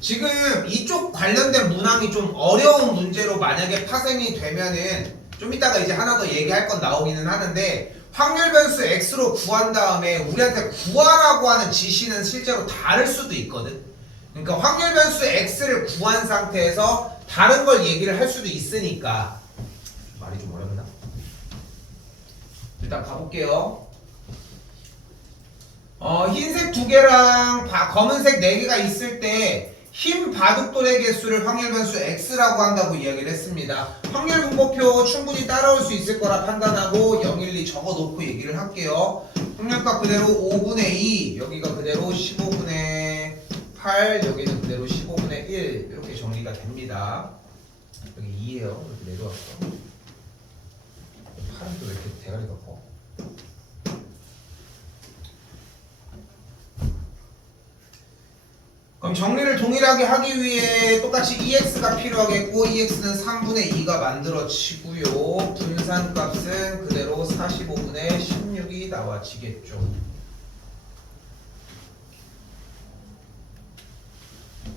지금 이쪽 관련된 문항이 좀 어려운 문제로 만약에 파생이 되면은 좀 이따가 이제 하나 더 얘기할 건 나오기는 하는데, 확률 변수 x로 구한 다음에 우리한테 구하라고 하는 지시는 실제로 다를 수도 있거든. 그러니까 확률 변수 x를 구한 상태에서 다른 걸 얘기를 할 수도 있으니까. 말이 좀 어렵나? 일단 가볼게요. 흰색 2개랑 검은색 4개가 있을 때 흰 바둑돌의 개수를 확률 변수 x라고 한다고 이야기를 했습니다. 확률 분포표 충분히 따라올 수 있을 거라 판단하고 0, 1, 2 적어놓고 얘기를 할게요. 확률값 그대로 5분의 2, 여기가 그대로 15분의 8, 여기는 그대로 15분의 1 이렇게 정리가 됩니다. 여기 2예요. 이렇게 내려왔어. 8은 또 왜 이렇게 대가리가 커? 그럼 정리를 동일하게 하기 위해 똑같이 EX가 필요하겠고 EX는 3분의 2가 만들어지고요. 분산값은 그대로 45분의 16이 나와지겠죠.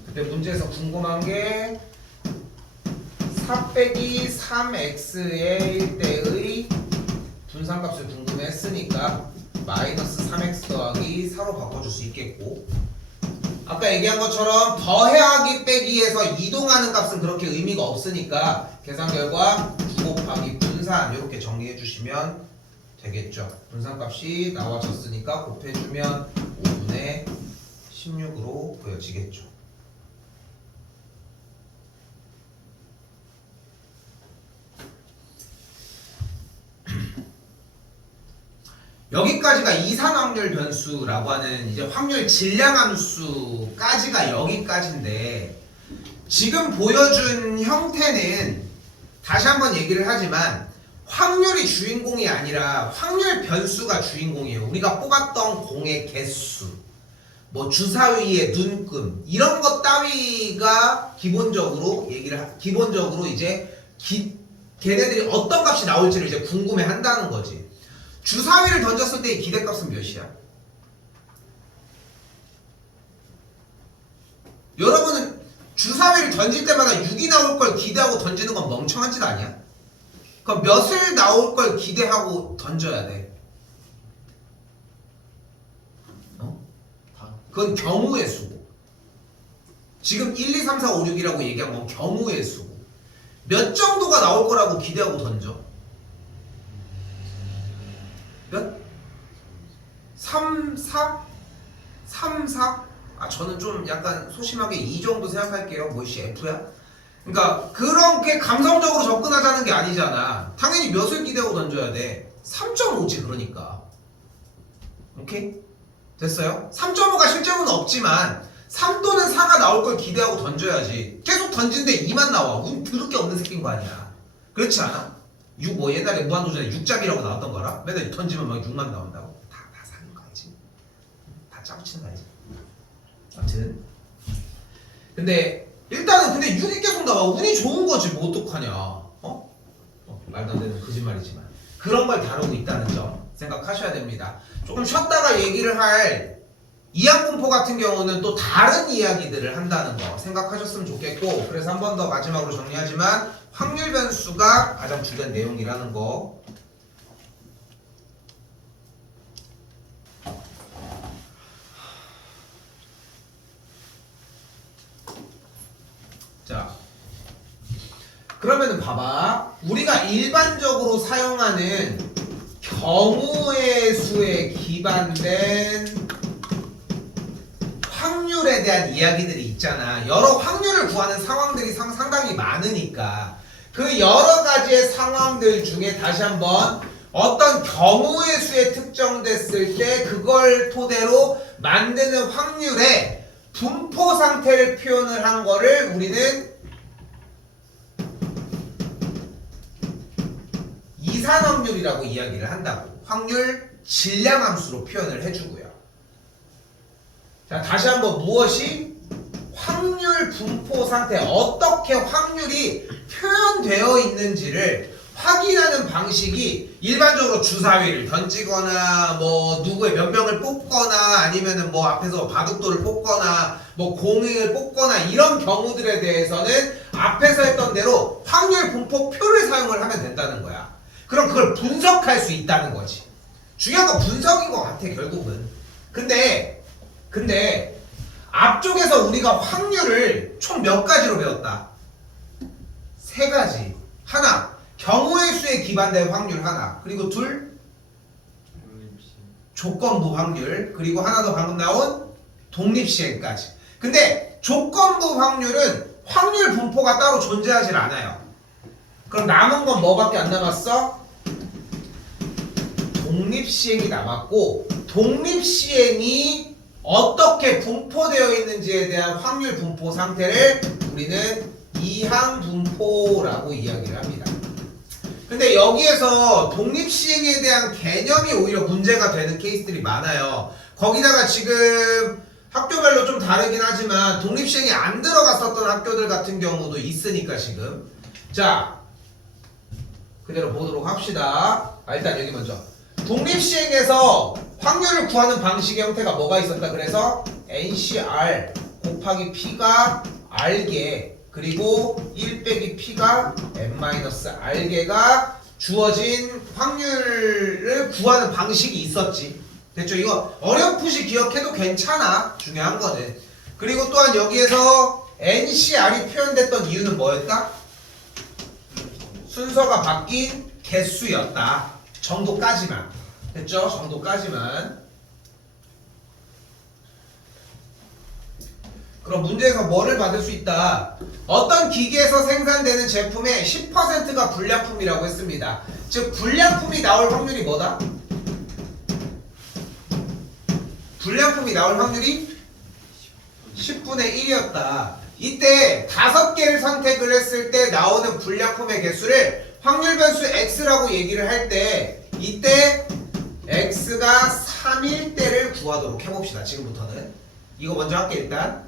그때 문제에서 궁금한 게 4 빼기 3x의 1대의 분산값을 궁금해했으니까 마이너스 3x 더하기 4로 바꿔줄 수 있겠고, 아까 얘기한 것처럼 더해하기 빼기에서 이동하는 값은 그렇게 의미가 없으니까 계산 결과 9 곱하기 분산 이렇게 정리해 주시면 되겠죠. 분산값이 나와졌으니까 곱해주면 5분의 16으로 보여지겠죠. 여기까지가 이산 확률 변수라고 하는 이제 확률 질량 함수까지가 여기까지인데 지금 보여준 형태는 다시 한번 얘기를 하지만 확률이 주인공이 아니라 확률 변수가 주인공이에요. 우리가 뽑았던 공의 개수, 뭐 주사위의 눈금 이런 것 따위가 기본적으로 이제 걔네들이 어떤 값이 나올지를 이제 궁금해 한다는 거지. 주사위를 던졌을 때의 기대값은 몇이야? 여러분은 주사위를 던질 때마다 6이 나올 걸 기대하고 던지는 건 멍청한 짓 아니야? 그럼 몇을 나올 걸 기대하고 던져야 돼. 그건 경우의 수고. 지금 1, 2, 3, 4, 5, 6이라고 얘기한 건 경우의 수고. 몇 정도가 나올 거라고 기대하고 던져? 몇? 3, 4? 3, 4? 아 저는 좀 약간 소심하게 2 정도 생각할게요. 뭐씨 F야? 그러니까 그렇게 감성적으로 접근하자는 게 아니잖아. 당연히 몇을 기대하고 던져야 돼. 3.5지 그러니까. 오케이? 됐어요? 3.5가 실제로는 없지만 3 또는 4가 나올 걸 기대하고 던져야지. 계속 던지는데 2만 나와. 운 드럽게 없는 새끼인 거 아니야. 그렇지 않아? 6 뭐 옛날에 무한도전에 6잡이라고 나왔던 거라? 맨날 던지면 막 6만 나온다고? 다 사는 거 알지? 다 짜고치는 거 알지? 아무튼 근데 일단은 근데 운이 계속 나와. 운이 좋은 거지 뭐 어떡하냐. 말도 안 되는 거짓말이지만 그런 걸 다루고 있다는 점 생각하셔야 됩니다. 조금 쉬었다가 얘기를 할 이항분포 같은 경우는 또 다른 이야기들을 한다는 거 생각하셨으면 좋겠고, 그래서 한 번 더 마지막으로 정리하지만 확률 변수가 가장 주된 내용이라는 거. 자, 그러면은 봐봐. 우리가 일반적으로 사용하는 경우의 수에 기반된 확률에 대한 이야기들이 있잖아. 여러 확률을 구하는 상황들이 상당히 많으니까 그 여러 가지의 상황들 중에 다시 한번 어떤 경우의 수에 특정됐을 때 그걸 토대로 만드는 확률의 분포 상태를 표현을 한 거를 우리는 이산 확률이라고 이야기를 한다고. 확률 질량 함수로 표현을 해주고요. 자, 다시 한번 무엇이 확률 분포 상태, 어떻게 확률이 표현되어 있는지를 확인하는 방식이 일반적으로 주사위를 던지거나 뭐 누구의 몇 명을 뽑거나 아니면은 뭐 앞에서 바둑돌을 뽑거나 뭐 공을 뽑거나 이런 경우들에 대해서는 앞에서 했던 대로 확률 분포표를 사용을 하면 된다는 거야. 그럼 그걸 분석할 수 있다는 거지. 중요한 건 분석인 것 같아 결국은. 근데 앞쪽에서 우리가 확률을 총 몇 가지로 배웠다? 3가지. 하나, 경우의 수에 기반된 확률 하나. 그리고 둘, 조건부 확률. 그리고 하나 더 방금 나온 독립시행까지. 근데 조건부 확률은 확률 분포가 따로 존재하지 않아요. 그럼 남은 건 뭐밖에 안 남았어? 독립시행이 남았고, 독립시행이 어떻게 분포되어 있는지에 대한 확률 분포 상태를 우리는 이항분포라고 이야기를 합니다. 근데 여기에서 독립시행에 대한 개념이 오히려 문제가 되는 케이스들이 많아요. 거기다가 지금 학교별로 좀 다르긴 하지만 독립시행이 안 들어갔었던 학교들 같은 경우도 있으니까 지금. 자, 그대로 보도록 합시다. 일단 여기 먼저 독립시행에서 확률을 구하는 방식의 형태가 뭐가 있었다. 그래서 NCR 곱하기 P가 R개 그리고 1 빼기 P가 n-R개가 주어진 확률을 구하는 방식이 있었지. 됐죠? 이거 어렴풋이 기억해도 괜찮아. 중요한 거는. 그리고 또한 여기에서 NCR이 표현됐던 이유는 뭐였다? 순서가 바뀐 개수였다. 정도까지만. 됐죠? 정도까지만. 그럼 문제에서 뭐를 받을 수 있다? 어떤 기계에서 생산되는 제품의 10%가 불량품이라고 했습니다. 즉 불량품이 나올 확률이 뭐다? 불량품이 나올 확률이 10분의 1이었다. 이때 5개를 선택을 했을 때 나오는 불량품의 개수를 확률 변수 x라고 얘기를 할 때 이때 x가 3일 때를 구하도록 해봅시다. 지금부터는 이거 먼저 할게. 일단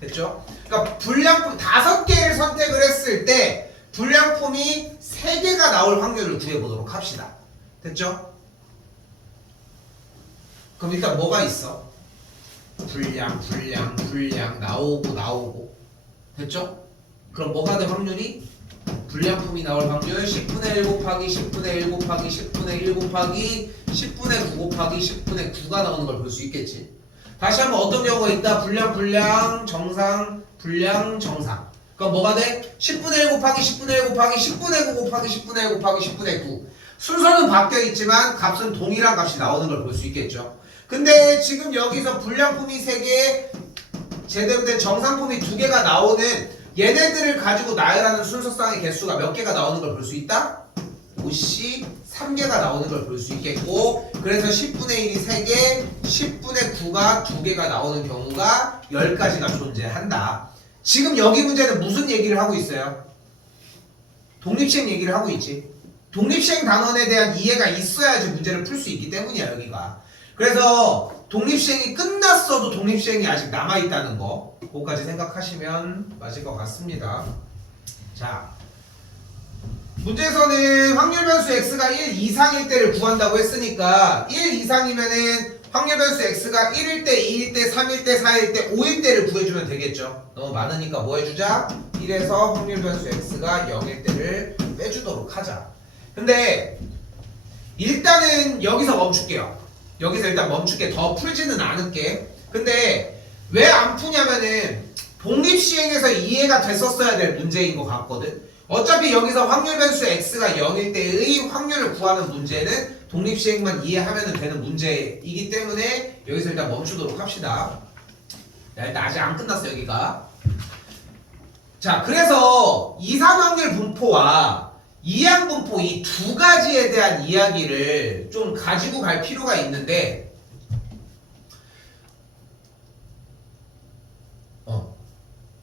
됐죠? 그러니까 불량품 5개를 선택을 했을 때 불량품이 3개가 나올 확률을 구해보도록 합시다. 됐죠? 그럼 일단 뭐가 있어? 불량 나오고 됐죠? 그럼 뭐가 될 확률이? 불량품이 나올 확률 10분의 1 곱하기 10분의 1 곱하기 10분의 1 곱하기 10분의 9 곱하기 10분의 9가 나오는 걸 볼 수 있겠지. 다시 한번 어떤 경우가 있다? 불량 정상 그럼 뭐가 돼? 10분의 1 곱하기 10분의 1 곱하기 10분의 9 곱하기 10분의 1 곱하기 10분의 9. 순서는 바뀌어 있지만 값은 동일한 값이 나오는 걸 볼 수 있겠죠. 근데 지금 여기서 불량품이 3개, 제대로 된 정상품이 2개가 나오는 얘네들을 가지고 나열하는 순서상의 개수가 몇 개가 나오는 걸 볼 수 있다? 옷이 3개가 나오는 걸 볼 수 있겠고, 그래서 10분의 1이 3개, 10분의 9가 2개가 나오는 경우가 10가지가 존재한다. 지금 여기 문제는 무슨 얘기를 하고 있어요? 독립시행 얘기를 하고 있지. 독립시행 단원에 대한 이해가 있어야지 문제를 풀 수 있기 때문이야, 여기가. 그래서 독립시행이 끝났어도 독립시행이 아직 남아있다는 거, 그거까지 생각하시면 맞을 것 같습니다. 자, 문제에서는 확률 변수 x가 1 이상일 때를 구한다고 했으니까 1 이상이면은 확률 변수 x가 1일 때, 2일 때, 3일 때, 4일 때, 5일 때를 구해주면 되겠죠. 너무 많으니까 뭐 해주자? 1에서 확률 변수 x가 0일 때를 빼주도록 하자. 근데 일단은 여기서 멈출게요. 여기서 일단 멈출게. 더 풀지는 않을게. 근데 왜 안 푸냐면은 독립시행에서 이해가 됐었어야 될 문제인 것 같거든. 어차피 여기서 확률 변수 x가 0일 때의 확률을 구하는 문제는 독립시행만 이해하면 되는 문제이기 때문에 여기서 일단 멈추도록 합시다. 야, 일단 아직 안 끝났어 여기가. 자, 그래서 이산확률 분포와 이항분포 이 두 가지에 대한 이야기를 좀 가지고 갈 필요가 있는데,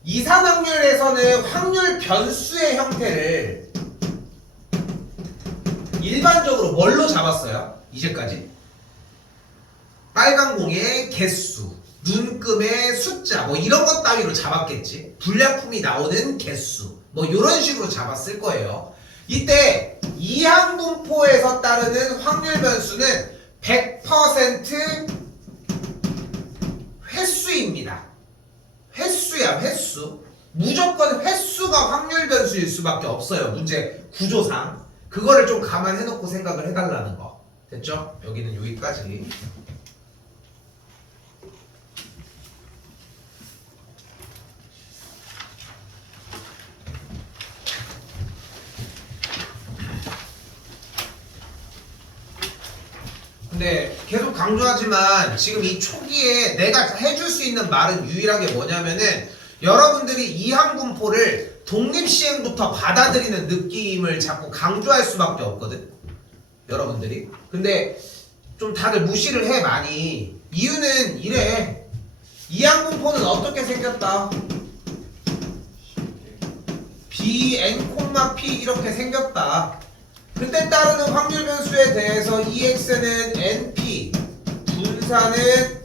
이산확률에서는 확률 변수의 형태를 일반적으로 뭘로 잡았어요? 이제까지 빨간 공의 개수, 눈금의 숫자 뭐 이런 것 따위로 잡았겠지. 불량품이 나오는 개수 뭐 이런 식으로 잡았을 거예요. 이때 이항분포에서 따르는 확률 변수는 100% 횟수입니다. 횟수야, 횟수. 무조건 횟수가 확률 변수일 수밖에 없어요. 문제 구조상. 그거를 좀 감안해놓고 생각을 해달라는 거. 됐죠? 여기는 여기까지. 근데 계속 강조하지만 지금 이 초기에 내가 해줄 수 있는 말은 유일하게 뭐냐면은 여러분들이 이항분포를 독립시행부터 받아들이는 느낌을 자꾸 강조할 수밖에 없거든. 여러분들이. 근데 좀 다들 무시를 해 많이. 이유는 이래. 이항분포는 어떻게 생겼다? bn, p 이렇게 생겼다. 그때 따르는 확률 변수에 대해서 EX는 NP, 분사는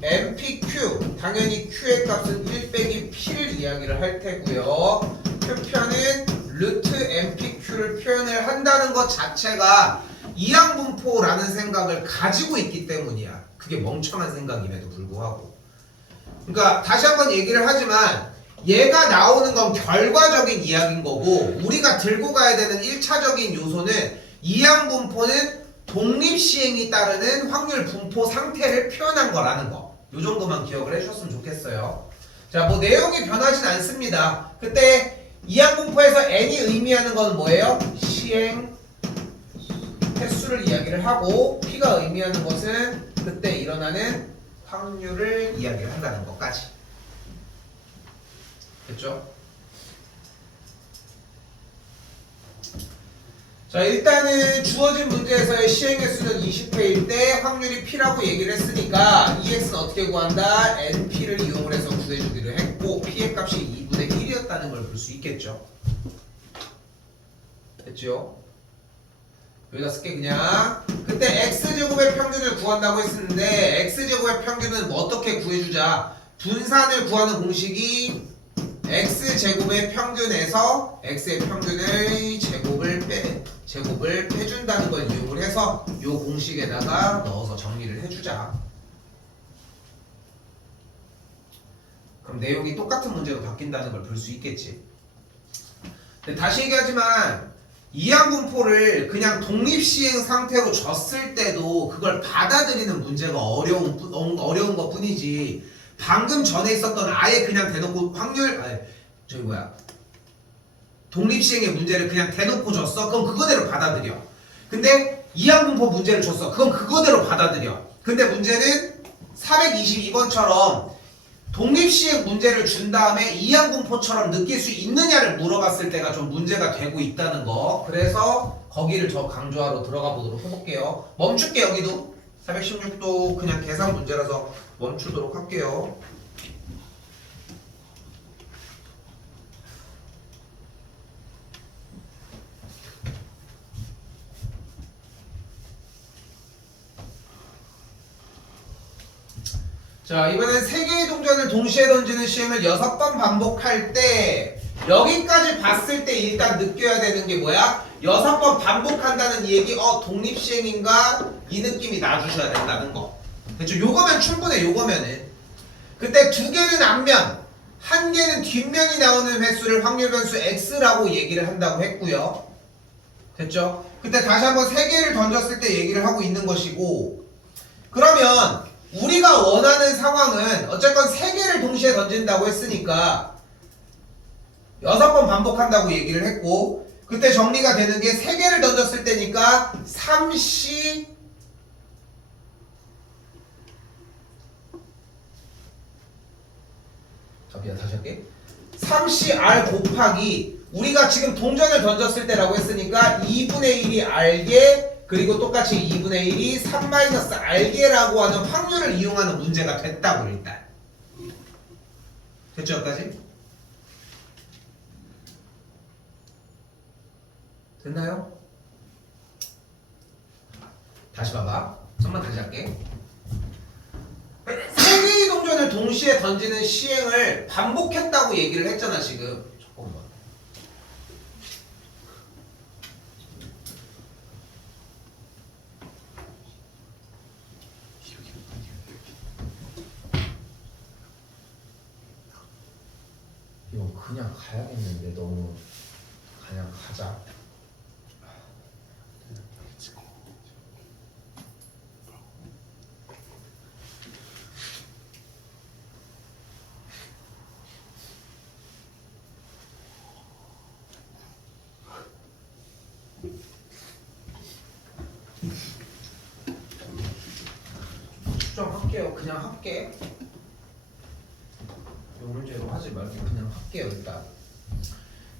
NPQ, 당연히 Q의 값은 1 빼기 P를 이야기를 할 테고요. 표편은 루트 NPQ를 표현을 한다는 것 자체가 이항분포라는 생각을 가지고 있기 때문이야. 그게 멍청한 생각임에도 불구하고. 그러니까 다시 한번 얘기를 하지만 얘가 나오는 건 결과적인 이야기인 거고, 우리가 들고 가야 되는 1차적인 요소는 이항분포는 독립시행이 따르는 확률 분포 상태를 표현한 거라는 거. 요 정도만 기억을 해주셨으면 좋겠어요. 자, 뭐 내용이 변하진 않습니다. 그때 이항분포에서 n이 의미하는 건 뭐예요? 시행 횟수를 이야기를 하고, p가 의미하는 것은 그때 일어나는 확률을 이야기를 한다는 것까지. 됐죠? 자, 자, 일단은 주어진 문제에서의 시행의 수는 20회일 때 확률이 P라고 얘기를 했으니까 EX는 어떻게 구한다? NP를 이용을 해서 구해주기로 했고 P의 값이 2분의 1이었다는 걸 볼 수 있겠죠. 됐죠? 여기다 쓸게 그냥. 그때 X제곱의 평균을 구한다고 했었는데 X제곱의 평균은 뭐 어떻게 구해주자? 분산을 구하는 공식이 X제곱의 평균에서 X의 평균의 제곱을 빼준다는 걸 이용을 해서 요 공식에다가 넣어서 정리를 해주자. 그럼 내용이 똑같은 문제로 바뀐다는 걸 볼 수 있겠지. 근데 다시 얘기하지만 이항분포를 그냥 독립시행 상태로 줬을 때도 그걸 받아들이는 문제가 어려운 것 뿐이지, 방금 전에 있었던 아예 그냥 대놓고 독립시행의 문제를 그냥 대놓고 줬어? 그럼 그거대로 받아들여. 근데 이항분포 문제를 줬어. 그럼 그거대로 받아들여. 근데 문제는 422번처럼 독립시행 문제를 준 다음에 이항분포처럼 느낄 수 있느냐를 물어봤을 때가 좀 문제가 되고 있다는 거. 그래서 거기를 저 강조하러 들어가 보도록 해볼게요. 멈출게. 여기도 416도 그냥 계산 문제라서 멈추도록 할게요. 자, 이번엔 3개의 동전을 동시에 던지는 시행을 6번 반복할 때 여기까지 봤을 때 일단 느껴야 되는 게 뭐야? 6번 반복한다는 얘기, 독립시행인가? 이 느낌이 나주셔야 된다는 거. 됐죠? 요거면 충분해. 요거면은. 그때 2개는 앞면, 1개는 뒷면이 나오는 횟수를 확률 변수 X라고 얘기를 한다고 했고요. 됐죠? 그때 다시 한번 3개를 던졌을 때 얘기를 하고 있는 것이고, 그러면 우리가 원하는 상황은 어쨌건 3개를 동시에 던진다고 했으니까 6번 반복한다고 얘기를 했고, 그때 정리가 되는 게 3개를 던졌을 때니까 3C 다시 할게. 3CR 곱하기 우리가 지금 동전을 던졌을 때라고 했으니까 2분의 1이 R개 그리고 똑같이 2분의 1이 3-R개라고 하는 확률을 이용하는 문제가 됐다고 일단. 됐죠? 여기까지? 됐나요? 다시 봐봐. 잠깐만 다시 할게. 3개의 동전을 동시에 던지는 시행을 반복했다고 얘기를 했잖아 지금. 잠깐만. 이거 그냥 가야겠는데 너무 그냥 가자. 수정할게요. 그냥 할게. 이 문제로 하지 말고 그냥 할게요. 일단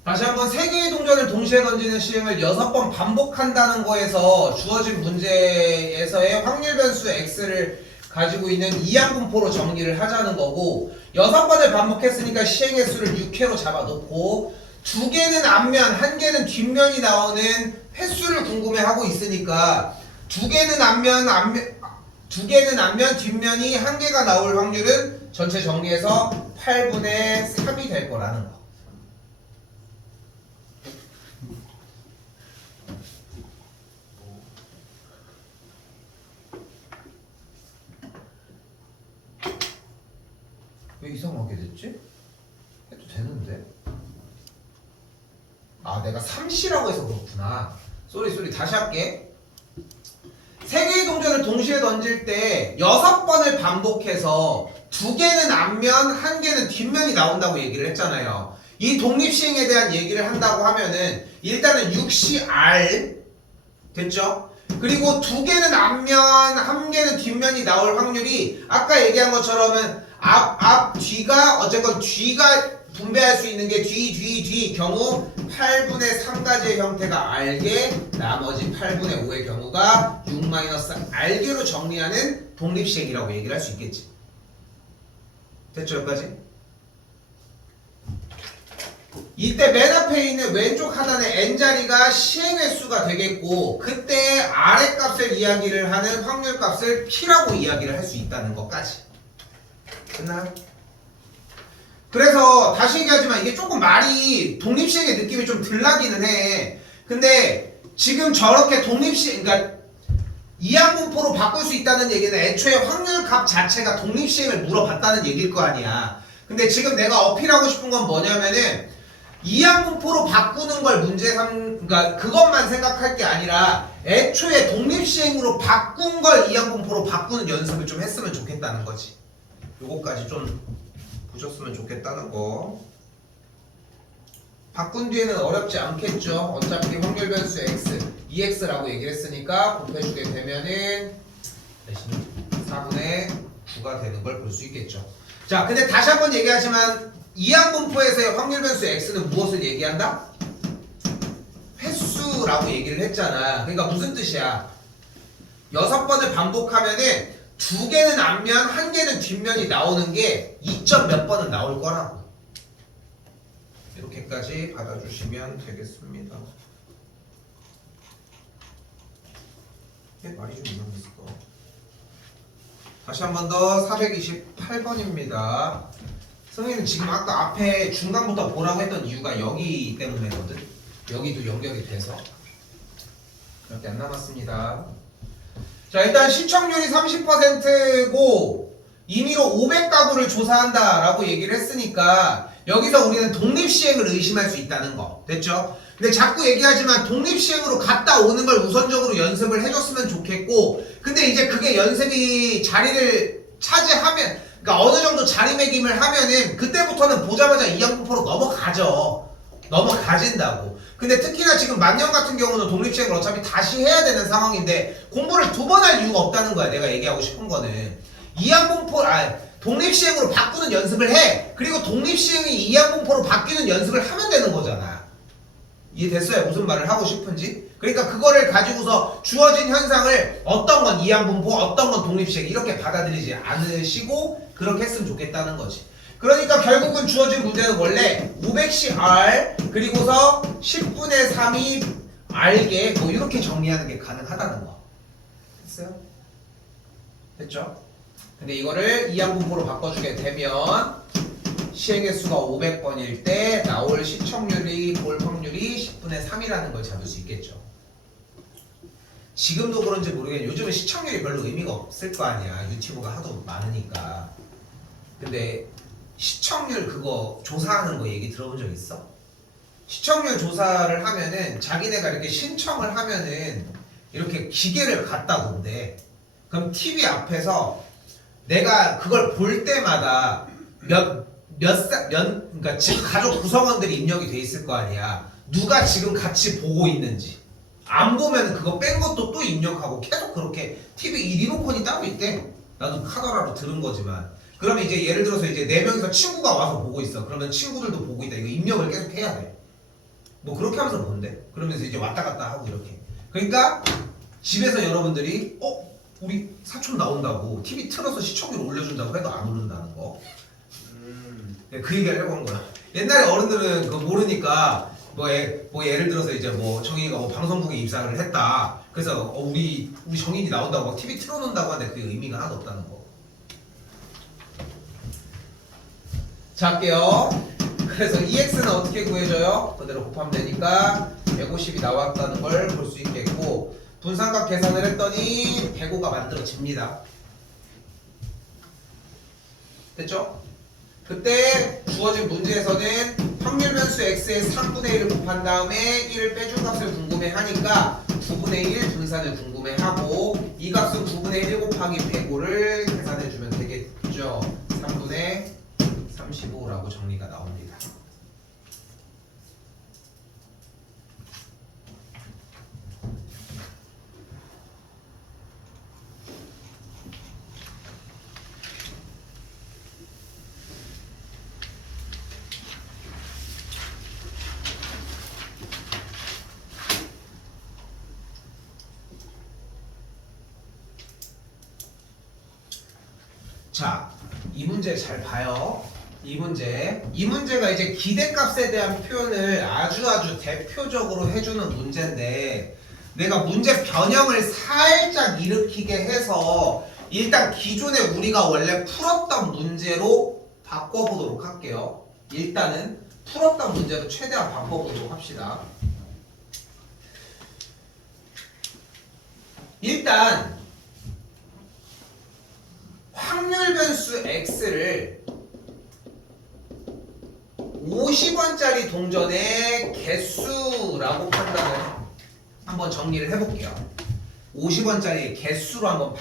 다시 한번 3개의 동전을 동시에 던지는 시행을 6번 반복한다는 거에서 주어진 문제에서의 확률 변수 x를 가지고 있는 이항분포로 정리를 하자는 거고, 6번을 반복했으니까 시행의 수를 6회로 잡아놓고 2개는 앞면, 1개는 뒷면이 나오는 횟수를 궁금해하고 있으니까 2개는 앞면, 뒷면이 1개가 나올 확률은 전체 정리해서 8분의 3이 될 거라는 거. 왜 이상하게 됐지? 해도 되는데? 아, 내가 3C라고 해서 그렇구나. 쏘리 다시 할게. 3개의 동전을 동시에 던질 때 6번을 반복해서 2개는 앞면, 1개는 뒷면이 나온다고 얘기를 했잖아요. 이 독립시행에 대한 얘기를 한다고 하면은 일단은 6CR 됐죠? 그리고 2개는 앞면, 1개는 뒷면이 나올 확률이 아까 얘기한 것처럼은 뒤가 어쨌건 뒤가 분배할 수 있는 게 뒤 경우 8분의 3가지의 형태가 R개, 나머지 8분의 5의 경우가 6-R개로 정리하는 독립시행이라고 얘기를 할 수 있겠지. 됐죠, 여기까지? 이때 맨 앞에 있는 왼쪽 하단의 n자리가 시행횟수가 되겠고, 그때 아래 값을 이야기를 하는 확률 값을 p라고 이야기를 할 수 있다는 것까지. 끝나요? 그래서 다시 얘기하지만 이게 조금 말이 독립시행의 느낌이 좀 덜 나기는 해. 근데 지금 저렇게 독립시행, 그러니까 이항분포로 바꿀 수 있다는 얘기는 애초에 확률 값 자체가 독립시행을 물어봤다는 얘기일 거 아니야. 근데 지금 내가 어필하고 싶은 건 뭐냐면은 이항분포로 바꾸는 걸 그러니까 그것만 생각할 게 아니라 애초에 독립시행으로 바꾼 걸 이항분포로 바꾸는 연습을 좀 했으면 좋겠다는 거지. 요거까지 좀 보셨으면 좋겠다는 거. 바꾼 뒤에는 어렵지 않겠죠. 어차피 확률 변수 x, 2x라고 얘기를 했으니까 곱해주게 되면은 4분의 9가 되는 걸 볼 수 있겠죠. 자, 근데 다시 한번 얘기하지만 이항분포에서의 확률 변수 x는 무엇을 얘기한다? 횟수라고 얘기를 했잖아. 그러니까 무슨 뜻이야? 6번을 반복하면은 2개는 앞면, 1개는 뒷면이 나오는 게 2점 몇 번은 나올 거라고. 이렇게까지 받아주시면 되겠습니다. 말이 좀 이상했을까? 다시 한 번 더 428번입니다. 선생님은 지금 아까 앞에 중간부터 보라고 했던 이유가 여기 때문이거든. 여기도 연결이 돼서 몇 개 안 남았습니다. 자, 일단 시청률이 30%고 임의로 500가구를 조사한다라고 얘기를 했으니까 여기서 우리는 독립시행을 의심할 수 있다는 거. 됐죠? 근데 자꾸 얘기하지만 독립시행으로 갔다 오는 걸 우선적으로 연습을 해줬으면 좋겠고, 근데 이제 그게 연습이 자리를 차지하면, 그러니까 어느 정도 자리매김을 하면은 그때부터는 보자마자 이항분포로 넘어가진다고. 근데 특히나 지금 만년 같은 경우는 독립시행을 어차피 다시 해야 되는 상황인데 공부를 2번 할 이유가 없다는 거야. 내가 얘기하고 싶은 거는 독립시행으로 바꾸는 연습을 해. 그리고 독립시행이 이항분포로 바뀌는 연습을 하면 되는 거잖아. 이해됐어요? 무슨 말을 하고 싶은지? 그러니까 그거를 가지고서 주어진 현상을 어떤 건 이항분포, 어떤 건 독립시행 이렇게 받아들이지 않으시고 그렇게 했으면 좋겠다는 거지. 그러니까 결국은 주어진 문제는 원래 500씩 R 그리고서 10분의 3이 R개 뭐 이렇게 정리하는 게 가능하다는 거. 됐어요? 됐죠? 근데 이거를 이항분포로 바꿔주게 되면 시행의 수가 500번일 때 나올 시청률이 볼 확률이 10분의 3이라는 걸 잡을 수 있겠죠. 지금도 그런지 모르겠는데 요즘은 시청률이 별로 의미가 없을 거 아니야. 유튜브가 하도 많으니까. 근데 시청률 그거 조사하는 거 얘기 들어본 적 있어? 시청률 조사를 하면은 자기네가 이렇게 신청을 하면은 이렇게 기계를 갖다 본대. 그럼 TV 앞에서 내가 그걸 볼 때마다 그러니까 지금 가족 구성원들이 입력이 돼 있을 거 아니야. 누가 지금 같이 보고 있는지. 안 보면 그거 뺀 것도 또 입력하고 계속 그렇게 TV 이 리모컨이 따로 있대. 나도 카더라로 들은 거지만. 그러면 이제 예를 들어서 이제 4명이서 친구가 와서 보고 있어. 그러면 친구들도 보고 있다. 이거 입력을 계속 해야 돼. 뭐 그렇게 하면서 본대. 그러면서 이제 왔다 갔다 하고 이렇게. 그러니까 집에서 여러분들이 우리 사촌 나온다고 TV 틀어서 시청률 올려준다고 해도 안 오른다는 거. 그 얘기를 해본 거야. 옛날에 어른들은 그거 모르니까 뭐 예를 들어서 이제 뭐 정인이가 뭐 방송국에 입사를 했다. 그래서 우리 정인이 나온다고 막 TV 틀어놓는다고 하는데 그게 의미가 하나도 없다는 거. 자, 할게요. 그래서 EX는 어떻게 구해져요? 그대로 곱하면 되니까 150이 나왔다는 걸 볼 수 있겠고, 분산각 계산을 했더니 105가 만들어집니다. 됐죠? 그때 주어진 문제에서는 확률 변수 x의 3분의 1을 곱한 다음에 1을 빼준 값을 궁금해 하니까 9분의 1 분산을 궁금해 하고, 이 값은 9분의 1 곱하기 105를 계산해 주면 되겠죠. 3분의 35라고 정리가 나옵니다. 자, 이 문제 잘 봐요. 이 문제가 이제 기대값에 대한 표현을 아주 대표적으로 해주는 문제인데 내가 문제 변형을 살짝 일으키게 해서 일단 기존에 우리가 원래 풀었던 문제로 바꿔보도록 할게요. 일단은 풀었던 문제로 최대한 바꿔보도록 합시다. 일단 확률 변수 x를 50원짜리 동전의 개수라고 판단을 한번 정리를 해볼게요. 50원짜리 개수로 한번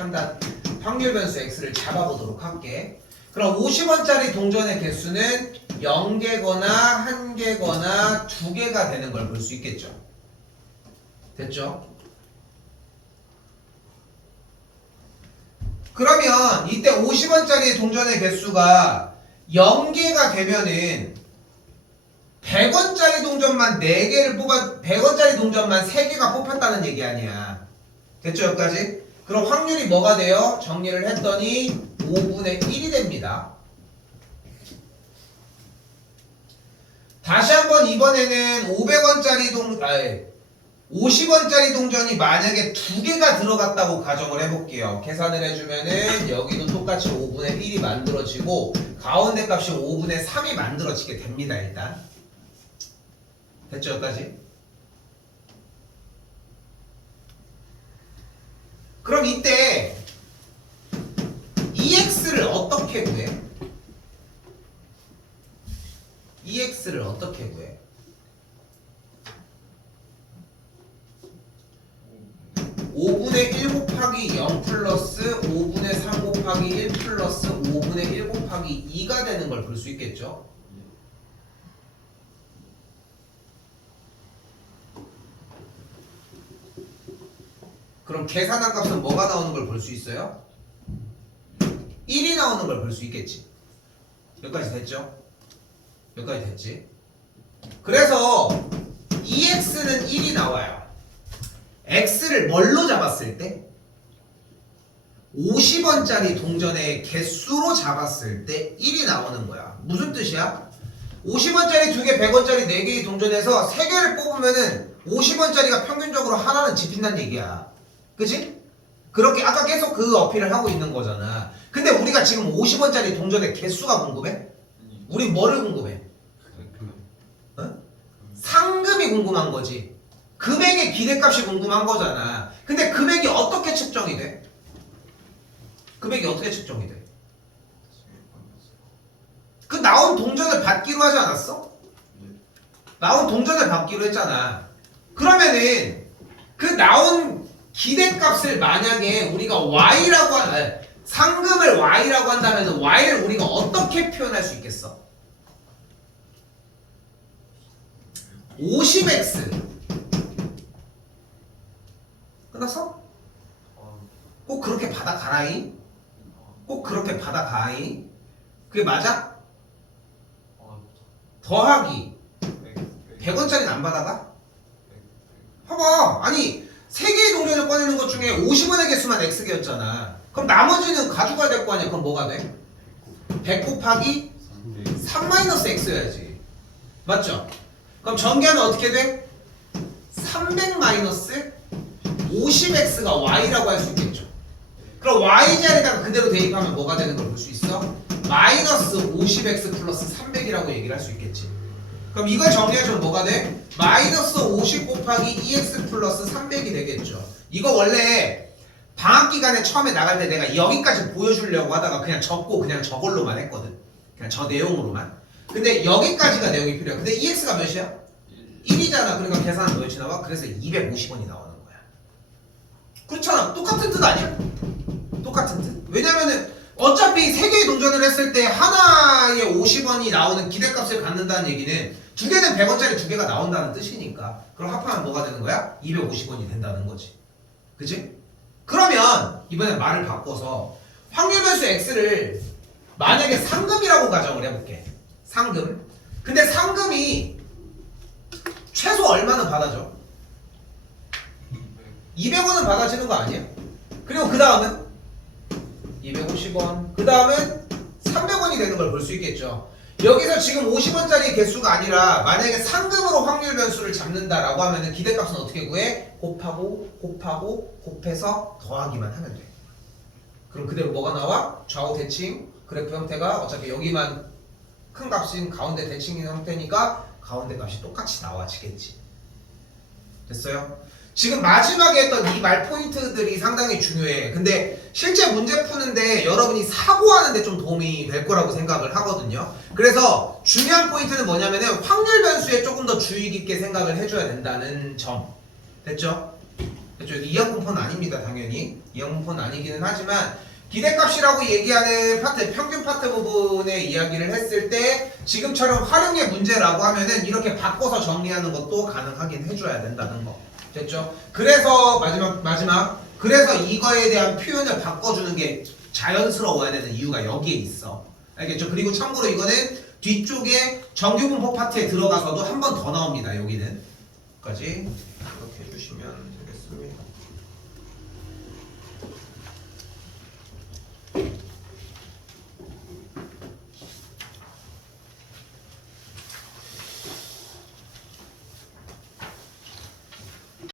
확률 변수 x를 잡아보도록 할게. 그럼 50원짜리 동전의 개수는 0개거나 1개거나 2개가 되는 걸 볼 수 있겠죠. 됐죠? 그러면 이때 50원짜리 동전의 개수가 0개가 되면은 100원짜리 동전만 4개를 100원짜리 동전만 3개가 뽑혔다는 얘기 아니야. 됐죠, 여기까지? 그럼 확률이 뭐가 돼요? 정리를 했더니 5분의 1이 됩니다. 다시 한번 이번에는 50원짜리 동전이 만약에 2개가 들어갔다고 가정을 해볼게요. 계산을 해주면은 여기도 똑같이 5분의 1이 만들어지고 가운데 값이 5분의 3이 만들어지게 됩니다. 일단 됐죠? 여기까지? 그럼 이때 EX를 어떻게 구해? EX를 어떻게 구해? 5분의 1 곱하기 0 플러스 5분의 3 곱하기 1 플러스 5분의 1 곱하기 2가 되는 걸 볼 수 있겠죠? 그럼 계산한 값은 뭐가 나오는 걸 볼 수 있어요? 1이 나오는 걸 볼 수 있겠지. 여기까지 됐죠? 여기까지 됐지? 그래서 EX는 1이 나와요. X를 뭘로 잡았을 때? 50원짜리 동전의 개수로 잡았을 때 1이 나오는 거야. 무슨 뜻이야? 50원짜리 2개, 100원짜리 4개의 동전에서 3개를 뽑으면은 50원짜리가 평균적으로 하나는 집힌다는 얘기야. 그치? 그렇게 아까 계속 그 어필을 하고 있는 거잖아. 근데 우리가 지금 50원짜리 동전의 개수가 궁금해? 우리 뭐를 궁금해? 어? 상금이 궁금한 거지. 금액의 기대값이 궁금한 거잖아. 근데 금액이 어떻게 측정이 돼? 금액이 어떻게 측정이 돼? 그 나온 동전을 받기로 하지 않았어? 나온 동전을 받기로 했잖아. 그러면은 그 나온 기대값을 만약에 우리가 상금을 Y라고 한다면 Y를 우리가 어떻게 표현할 수 있겠어? 50X 끝났어? 꼭 그렇게 받아가라이? 꼭 그렇게 받아가이? 그게 맞아? 더하기 100원짜리는 안 받아가? 봐봐. 아니 3개의 동전을 꺼내는 것 중에 50원의 개수만 X개였잖아. 그럼 나머지는 가져가야 될 거 아니야. 그럼 뭐가 돼? 100 곱하기 3 마이너스 X여야지. 맞죠? 그럼 전개하면 어떻게 돼? 300 마이너스 50x가 y라고 할 수 있겠죠. 그럼 y 자리에다가 그대로 대입하면 뭐가 되는 걸 볼 수 있어? 마이너스 50x 플러스 300이라고 얘기를 할 수 있겠지. 그럼 이걸 정리해주면 뭐가 돼? 마이너스 50 곱하기 2x 플러스 300이 되겠죠. 이거 원래 방학 기간에 처음에 나갈 때 내가 여기까지 보여주려고 하다가 그냥 적고 그냥 저걸로만 했거든. 그냥 저 내용으로만. 근데 여기까지가 내용이 필요해. 근데 2x가 몇이야? 1이잖아. 그러니까 계산은 몇이 나와? 그래서 250원이 나오는 거야. 그렇잖아. 똑같은 뜻 아니야? 똑같은 뜻. 왜냐면은 어차피 3개의 동전을 했을 때 하나에 50원이 나오는 기대값을 갖는다는 얘기는 2개는 100원짜리 2개가 나온다는 뜻이니까. 그럼 합하면 뭐가 되는 거야? 250원이 된다는 거지. 그치? 그러면 이번엔 말을 바꿔서 확률 변수 x를 만약에 상금이라고 가정을 해볼게. 상금. 근데 상금이 최소 얼마는 받아줘? 200원은 받아지는 거 아니야? 그리고 그 다음은 250원. 그 다음은 300원이 되는 걸 볼 수 있겠죠. 여기서 지금 50원짜리 개수가 아니라 만약에 상금으로 확률 변수를 잡는다라고 하면은 기대값은 어떻게 구해? 곱하고 곱해서 더하기만 하면 돼. 그럼 그대로 뭐가 나와? 좌우 대칭 그래프 형태가 어차피 여기만 큰 값인 가운데 대칭인 형태니까 가운데 값이 똑같이 나와지겠지. 됐어요? 지금 마지막에 했던 이 말 포인트들이 상당히 중요해. 근데 실제 문제 푸는데 여러분이 사고하는데 좀 도움이 될 거라고 생각을 하거든요. 그래서 중요한 포인트는 뭐냐면은 확률 변수에 조금 더 주의 깊게 생각을 해줘야 된다는 점. 됐죠? 됐죠? 이항 분포는 아닙니다. 당연히 이항 분포는 아니기는 하지만 기대값이라고 얘기하는 파트, 평균 파트 부분의 이야기를 했을 때 지금처럼 활용의 문제라고 하면은 이렇게 바꿔서 정리하는 것도 가능하긴 해줘야 된다는 거. 됐죠? 그래서 마지막 그래서 이거에 대한 표현을 바꿔주는 게 자연스러워야 되는 이유가 여기에 있어. 알겠죠? 그리고 참고로 이거는 뒤쪽에 정규분포 파트에 들어가서도 한 번 더 나옵니다. 여기는 까지 이렇게 해주시면 되겠습니다.